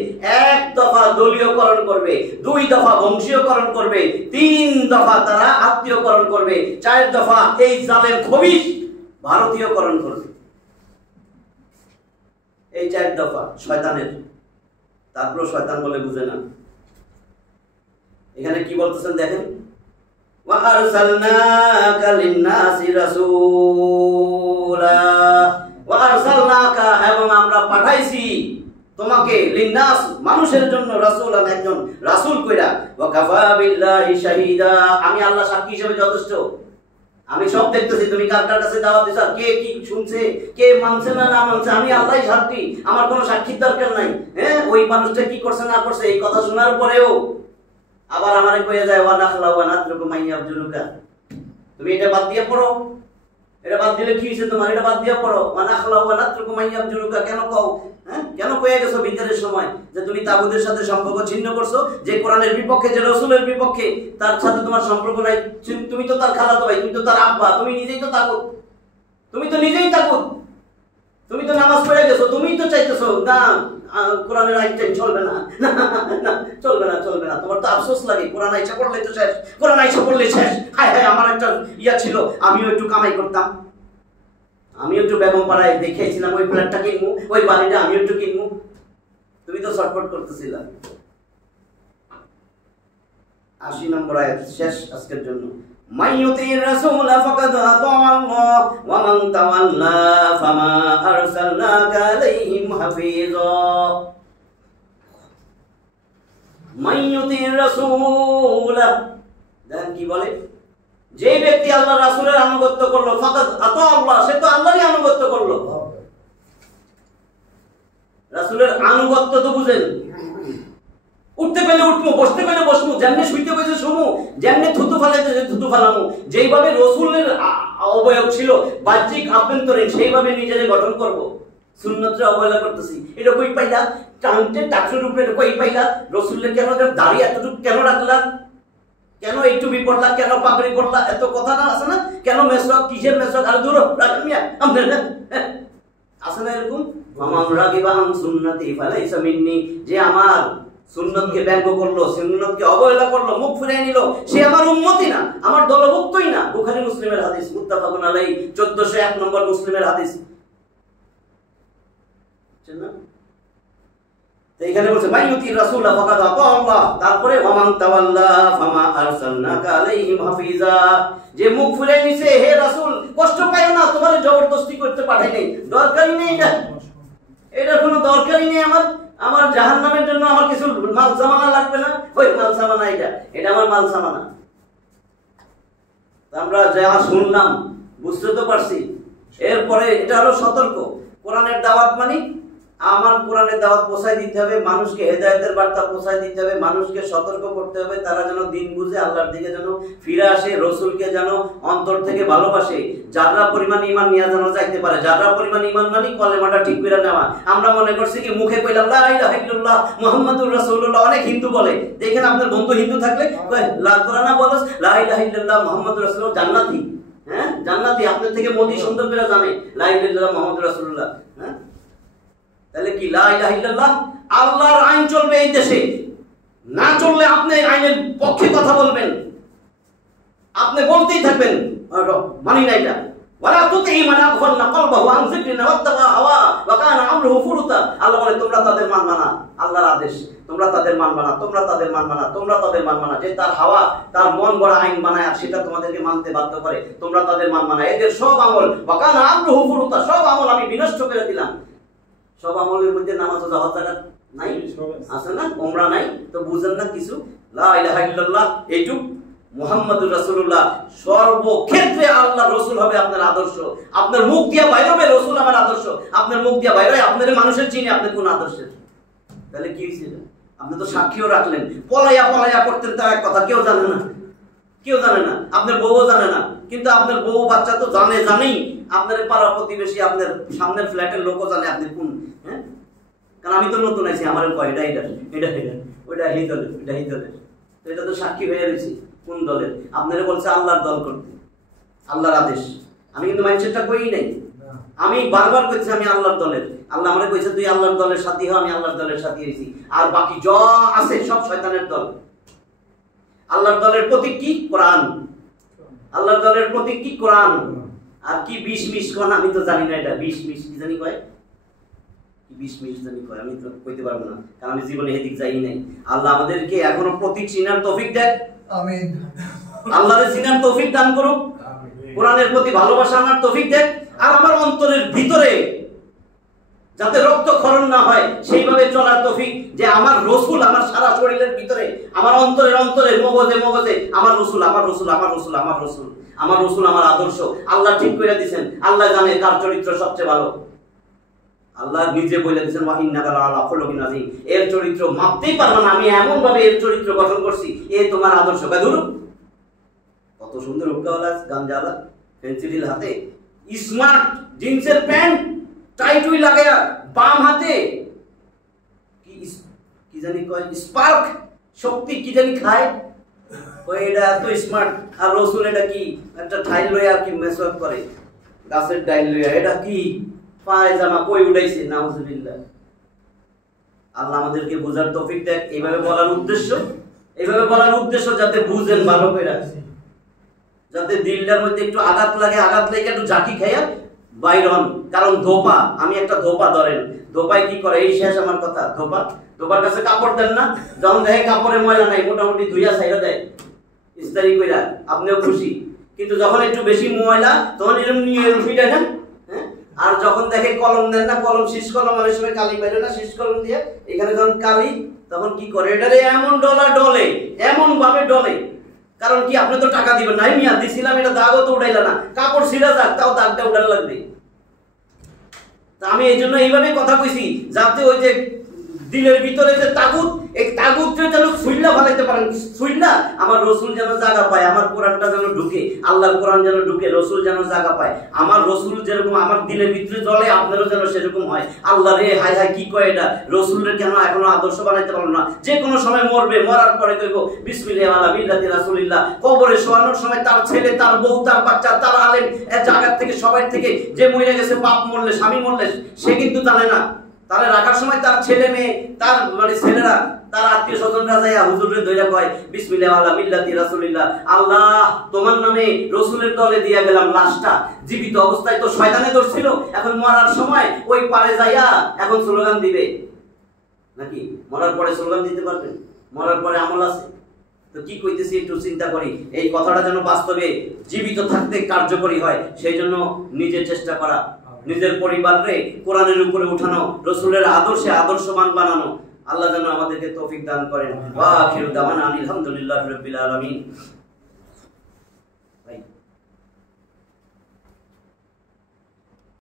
1 দফা দলীয়করণ করবে, 2 দফা বংশীয়করণ করবে, 3 দফা তারা আত্মীয়করণ করবে, 4 দফা এই জালেম খবিশ ভারতীয়করণ করবে। এই 4 দফা শয়তানের। তারপর শয়তান বলে বুঝে না। এখানে কি বলতেছেন দেখেন, ওয়া আরসালনাকা লিন-নাসি রাসূলা, ওয়া আরসালনাকা, এবং আমরা পাঠাইছি তোমাকে লিন-নাস, মানুষের জন্য, রাসূলান, একজন রাসূল কইরা। ওয়া কাফা বিল্লাহি শাহীদা, আমি আল্লাহ সাক্ষী হিসেবে যথেষ্ট। আমি সব দেখতেছি, তুমি কার কার কাছে দাওয়াত দিছো, কে কি শুনছে, কে মানছে না না মানছে, আমি আল্লাহই সাক্ষী, আমার কোনো সাক্ষীর দরকার নাই। হ্যাঁ, ওই মানুষটা কি করছে না করছে এই কথা শোনার পরেও আবার আমারে কইয়া যায় ওয়া নাখলা ওয়া নাতরুকু মাইয়াবজুরুকা, তুমি এটা বাদ দিয়ে পড়ো। এটা বাদ দিলে কি হইছে তোমার? এটা বাদ দিয়ে পড়ো। ওয়া নাখলা ওয়া নাতরুকু মাইয়াবজুরুকা কেন কও? হ্যাঁ, কেন কইয়া গেছো বিদ্যারের সময় যে তুমি তাগুদের সাথে সম্পর্ক ছিন্ন করছো, যে কোরআনের বিপক্ষে, যে রাসূলের বিপক্ষে, তার সাথে তোমার সম্পর্ক নাই। তুমি তো তার খালাতো ভাই, তুমি তো তার আব্বা, তুমি নিজেই তো তাগুত, তুমি তো নিজেই তাগুত, তুমি তো নামাজ পড়ে গেছো, তুমিই তো চাইতেছো না কোরআনের আইন চলবে না, চলবে না, চলবে না। তোমার তো আফসোস লাগে, কোরআন আইসা পড়লে তো শেষ, কোরআন আইসা পড়লে শেষ। হায় হায়, আমার একটা ইয়া ছিল, আমিও একটু কামাই করতাম, আমিও একটু বেগম পাড়ায় দেখিয়েছিলাম ওই ফ্ল্যাটটা কিনবো, ওই বাড়িটা আমিও একটু কিনবো। তুমি তো ছটফট করতেছিলা। 80 নম্বর আয়াত শেষ আজকের জন্য। মাইয়ুতির রাসূল ফাকাদ আতাআল্লাহ ওয়া মান তাওয়াল্লা ফামা আরসালনাকা আলাইহিম হাফিজা। মাইয়ুতির রাসূল, দেখেন কি বলে, যে ব্যক্তি আল্লাহ রাসূলের আনুগত্য করলো, ফাকাদ আতাআল্লাহ, সে তো আল্লাহরই আনুগত্য করলো। রাসূলের আনুগত্য তো বুঝেন, উঠতে পেলে উঠবো, বসতে পেলে বসবো, যেমনি শুইতে পেয়েছে শুমু, যেমনি থুতু ফালাইতে থুতু ফালামু। যেইভাবে রাসূলের অবয়ব ছিল বাহ্যিক আভ্যন্তরীণ, সেইভাবে নিজেরে গঠন করব। সুন্নতরে অবহেলা করতেছি, এটা কই পাইলা? টানতে টাকসুর উপরে কই পাইলা? রাসূলের কেন দাড়ি এতটুকু কেন রাখলা? কেন এই টুপি পড়লা? কেন পাগড়ি পড়লা? এত কথা না আছে না? কেন মেসওয়াক, কিসের মেসওয়াক? আর দূর রাখেন মিয়া আপনারা আছে না এরকম? মামান রাগিবা আন সুন্নতি ফালাইসা মিন্নি, যে আমার সুন্নতকে ব্যঙ্গ করলো, সুন্নতকে অবহেলা করলো, মুখ ফিরিয়ে নিল, সে আমার উম্মতি না, আমার দলভুক্তই না। বুখারী মুসলিমের হাদিস, মুত্তাফাকুন আলাইহি, 1401 নম্বর মুসলিমের হাদিস। এখানে বলছে মাইয়ুতির রাসূল ফাকাদ আতাআল্লাহ, তারপরে ওয়া মান তাওয়াল্লা ফামা আরসালনাকা আলাইহিম হাফিজা, যে মুখ ফিরিয়ে নিছে, হে রাসূল কষ্ট পাইও না, তোমারে জবরদস্তি করতে পাঠাই নাই, দরকারই নেই, এটা কোনো দরকারই নেই। আমার জাহান্নামের জন্য আমার কিছু মাল সামানা লাগবে না, ওই মাল সামানা, এটা আমার মাল সামানা। আমরা যা শুনলাম বুঝতে তো পারছি। এরপরে এটা হলো সতর্ক। কোরআনের দাওয়াত মানে আমার কোরআনের দাওয়াত পৌঁছায় দিতে হবে, মানুষকে হেদায়েতের বার্তা পৌঁছায় দিতে হবে, মানুষকে সতর্ক করতে হবে, তারা যেন দিন বুঝে আল্লাহর দিকে যেন ফিরে আসে, রাসূলকে যেন অন্তর থেকে ভালোবাসে, যারা পরিমাণ ঈমান নিয়ে যেন যাইতে পারে। যারা পরিমাণ ঈমান মানে কলেমাটা ঠিক করে নেওয়া। আমরা মনে করছি কি মুখে কইলাম লা ইলাহা ইল্লাল্লাহ মুহাম্মাদুর রাসূলুল্লাহ, অনেক হিন্দু বলে, দেখেন আপনার বন্ধু হিন্দু থাকলে কয় লা কোরআনা বলস লা ইলাহা ইল্লাল্লাহ মুহাম্মাদুর রাসূলুল্লাহ, জান্নাতি। হ্যাঁ, জান্নাতি আপনার থেকে মোদি সুন্দর করে জানে লা ইলাহা ইল্লাল্লাহ মুহাম্মাদুর রাসূলুল্লাহ। হ্যাঁ, তাহলে কি লা ইলাহা ইল্লাল্লাহ? আল্লাহর আইন চলবে এই দেশে, না চললে আপনি আইনের পক্ষে কথা বলবেন, আপনি বলতেই থাকবেন মানি না এটা। ওয়ালা তুতি মান আগফালনা কলবাহু আন যিকরিনা ওয়াত্তাবা হাওয়া ওয়া কানা আমরুহু ফুরুতা। আল্লাহ বলে তোমরা তাদের মানবা না, আল্লাহর আদেশ, তোমরা তাদের মানবা না, তোমরা তাদের মানবা না, তোমরা তাদের মানবা না। যে তার হাওয়া, তার মন গড়া আইন বানায় আর সেটা তোমাদেরকে মানতে বাধ্য করে, তোমরা তাদের মানবা না। এদের সব আমল ওয়া কানা আমরুহু ফুরুতা, সব আমল আমি বিনষ্ট করে দিলাম। সব আমলের মধ্যে নামাজ ও যাওয়ার জায়গা নাই, আছে না? ওমরা নাই, তো বুঝেন না কিছু। লা ইলাহা ইল্লাল্লাহ এইটুক, মুহাম্মাদুর রাসূলুল্লাহ, সর্বক্ষেত্রে আল্লাহ রাসূল হবে আপনার আদর্শ। আপনার মুখ দিয়া বাইরে হবে রাসূল আমার আদর্শ, আপনার মুখ দিয়া বাইরে আপনার মানুষের চিনি আপনি কোন আদর্শের। তাহলে কি হইছে? আপনি তো সাক্ষীও রাখলেন, পলাইয়া পলাইয়া করতেন তা এক কথা, কেউ জানে না, কেউ জানে না, আপনার বউও জানে না, কিন্তু আপনার বউ বাচ্চা তো জানেই, আপনার পাড়া প্রতিবেশী, আপনার সামনের ফ্ল্যাটের লোকও জানে আপনি কোন, হ্যাঁ, কারণ আমি তো নতুন আছি, আমার কয় এটা এটা এটা এটা ওইটা এই দলের, এটা এই দলের, তো এটা তো সাক্ষী হয়ে রয়েছে কোন দলের। আপনারা বলছে আল্লাহর দল করতে, আল্লাহর আদেশ, আমি কিন্তু মাইন্ডসেটটা কই নাই, আমি বারবার কইছি আমি আল্লাহর দলের, আল্লাহ আমারে কইছে তুই আল্লাহর দলের সাথী হ, আমি আল্লাহর দলের সাথী হইছি, আর বাকি যা আছে সব শয়তানের দল। আল্লাহর দলের প্রতীক কি? কোরআন। আল্লাহর দলের প্রতীক কি? কোরআন। আর কি বিশ মিশ কোন আমি তো জানি না, এটা বিশ মিশ কি জানি কয়, কি বিশ মিশ জানি কয়, আমি তো কইতে পারবো না, কারণ আমি জীবনে এদিক যাই নাই। আল্লাহ আমাদেরকে এখনো প্রতীক চিনার তৌফিক দেয়, আমিন। আল্লাহর চিনার তৌফিক দান করুক, কোরআনের প্রতি ভালোবাসা আনার তৌফিক দেয়, আর আমার অন্তরের ভিতরে যাতে রক্তক্ষরণ না হয় সেইভাবে চলার তৌফিক, যে আমার রসুল আমার সারা শরীরের ভিতরে, আমার অন্তরের অন্তরে, মগজে মগজে আমার রসুল, আমার রসুল, আমার রসুল, আমার রসুল, আমার রসুল, আমার আদর্শ। আল্লাহ ঠিক করে দিয়েছেন, আল্লাহ জানে কার চরিত্র সবচেয়ে ভালো। আল্লাহ নিজে বলে দিয়েছেন ওয়া ইন্নাকা লাআলা খুলুকিন আযীম, এর চরিত্র মাপতেই পারবে না, আমি এমন ভাবে এর চরিত্র গঠন করছি, এ তোমার আদর্শ। গাদুর কত সুন্দর হুক্কাওয়ালা, গাঞ্জাওয়ালা, পেন্সিল হাতে, স্মার্ট জিন্সের প্যান্ট, টাইটুই লাগায়া, বাম হাতে কি জানি কয় স্পার্ক শক্তি কি জানি খায়, ওই এটা এত স্মার্ট। আর রসুল এটা কি একটা ঠাইল লইয়া কি মেসওয়াক করে, গাছের ডাইল লইয়া, এটা কি পায়জামা কই উঠাইছে, নাউজুবিল্লাহ। আল্লাহ আমাদেরকে বোঝার তৌফিক দেয়। এইভাবে বলার উদ্দেশ্য যাতে বুঝেন ভালো করে, যাতে দিলটার মধ্যে একটু আঘাত লাগে, আঘাত লেগে একটু ঝাঁকি খাইয়া বাইরন। কারণ ধোপা, আমি একটা ধোপা ধরেন, ধোপায় কি করে, এই শেষ আমার কথা, ধোপার কাছে কাপড় দেন না, যখন দেখে কাপড়ে ময়লা নাই, মোটামুটি ধুইয়া ছাইরা দেয় ইস্তারি কইরা, আপনিও খুশি। কিন্তু যখন একটু বেশি ময়লা তখন এরকম নিয়ে ফিরে না, হ্যাঁ। আর যখন দেখে কলম দেন না, কলম শীষ কলম, অনেক সময় কালি বাইরে না, শীষ কলম দিয়ে এখানে যখন কালি, তখন কি করে, এটারে এমন ডলে, এমন ভাবে ডলে। কারণ কি, আপনি তো টাকা দিবেন না, মিয়া দিছিলাম, এটা দাগও তো উঠাইলা না, কাপড় ছিঁড়া যাক, তাও দাগটা উঠান লাগবে। তা আমি এই জন্য এইভাবে কথা কইছি, যাতে ওই যে দিলের ভিতরে যে তাগুত, এই তাগুতটা যেন ছুইলা ফেলাইতে পারেন, ছুইলা আমার রসুল যেন জায়গা পায়, আমার কোরআনটা যেন ঢুকে, আল্লাহর কোরআন যেন ঢুকে, রসুল যেন জায়গা পায়, আমার রসুল যেরকম আমার দিলের ভিতরে জ্বলে, আপনারও যেন সেরকম হয়। আল্লাহ রে, হাই হাই কি কয় এটা, রসুলের কেন এখনো আদর্শ বানাইতে পারলো না? যে কোনো সময় মরবে, মরার পরে কইব বিসমিল্লাহি আলা মিল্লাতি রাসূলিল্লাহ। কবরে শোয়ানোর সময় তার ছেলে, তার বউ, তার বাচ্চা, তার আলেম, এক জায়গা থেকে সবাই থেকে যে মরে গেছে, বাপ মরলে, স্বামী মরলে, সে কিন্তু জানে না। তাহলে রাখার সময় তার ছেলে মেয়ে, তার মানে ছেলেরা, তার আত্মীয় স্বজনরা যাইয়া হুজুরে ধইরা কয় বিসমিল্লাহি আলা মিল্লাতি রাসূলিল্লাহ, আল্লাহ তোমার নামে রসুলের দলে দিয়া গেলাম লাশটা। জীবিত অবস্থায় তো শয়তানে ধরছিল, এখন মরার সময় ওই পারে যাইয়া এখন স্লোগান দিবে নাকি? মরার পরে স্লোগান দিতে পারবেন? মরার পরে আমল আছে? তো কি কইতেছি একটু চিন্তা করি, এই কথাটা যেন বাস্তবে জীবিত থাকতে কার্যকরী হয়, সেই জন্য নিজের চেষ্টা করা, নিজের পরিবারকে কোরআনের উপরে উঠানো, রসুলের আদর্শে আদর্শবান বানানো। আল্লাহ যেন আমাদেরকে তৌফিক দান করেন। ওয়া আখিরু দাওয়ানা আলহামদুলিল্লাহি রাব্বিল আলামিন।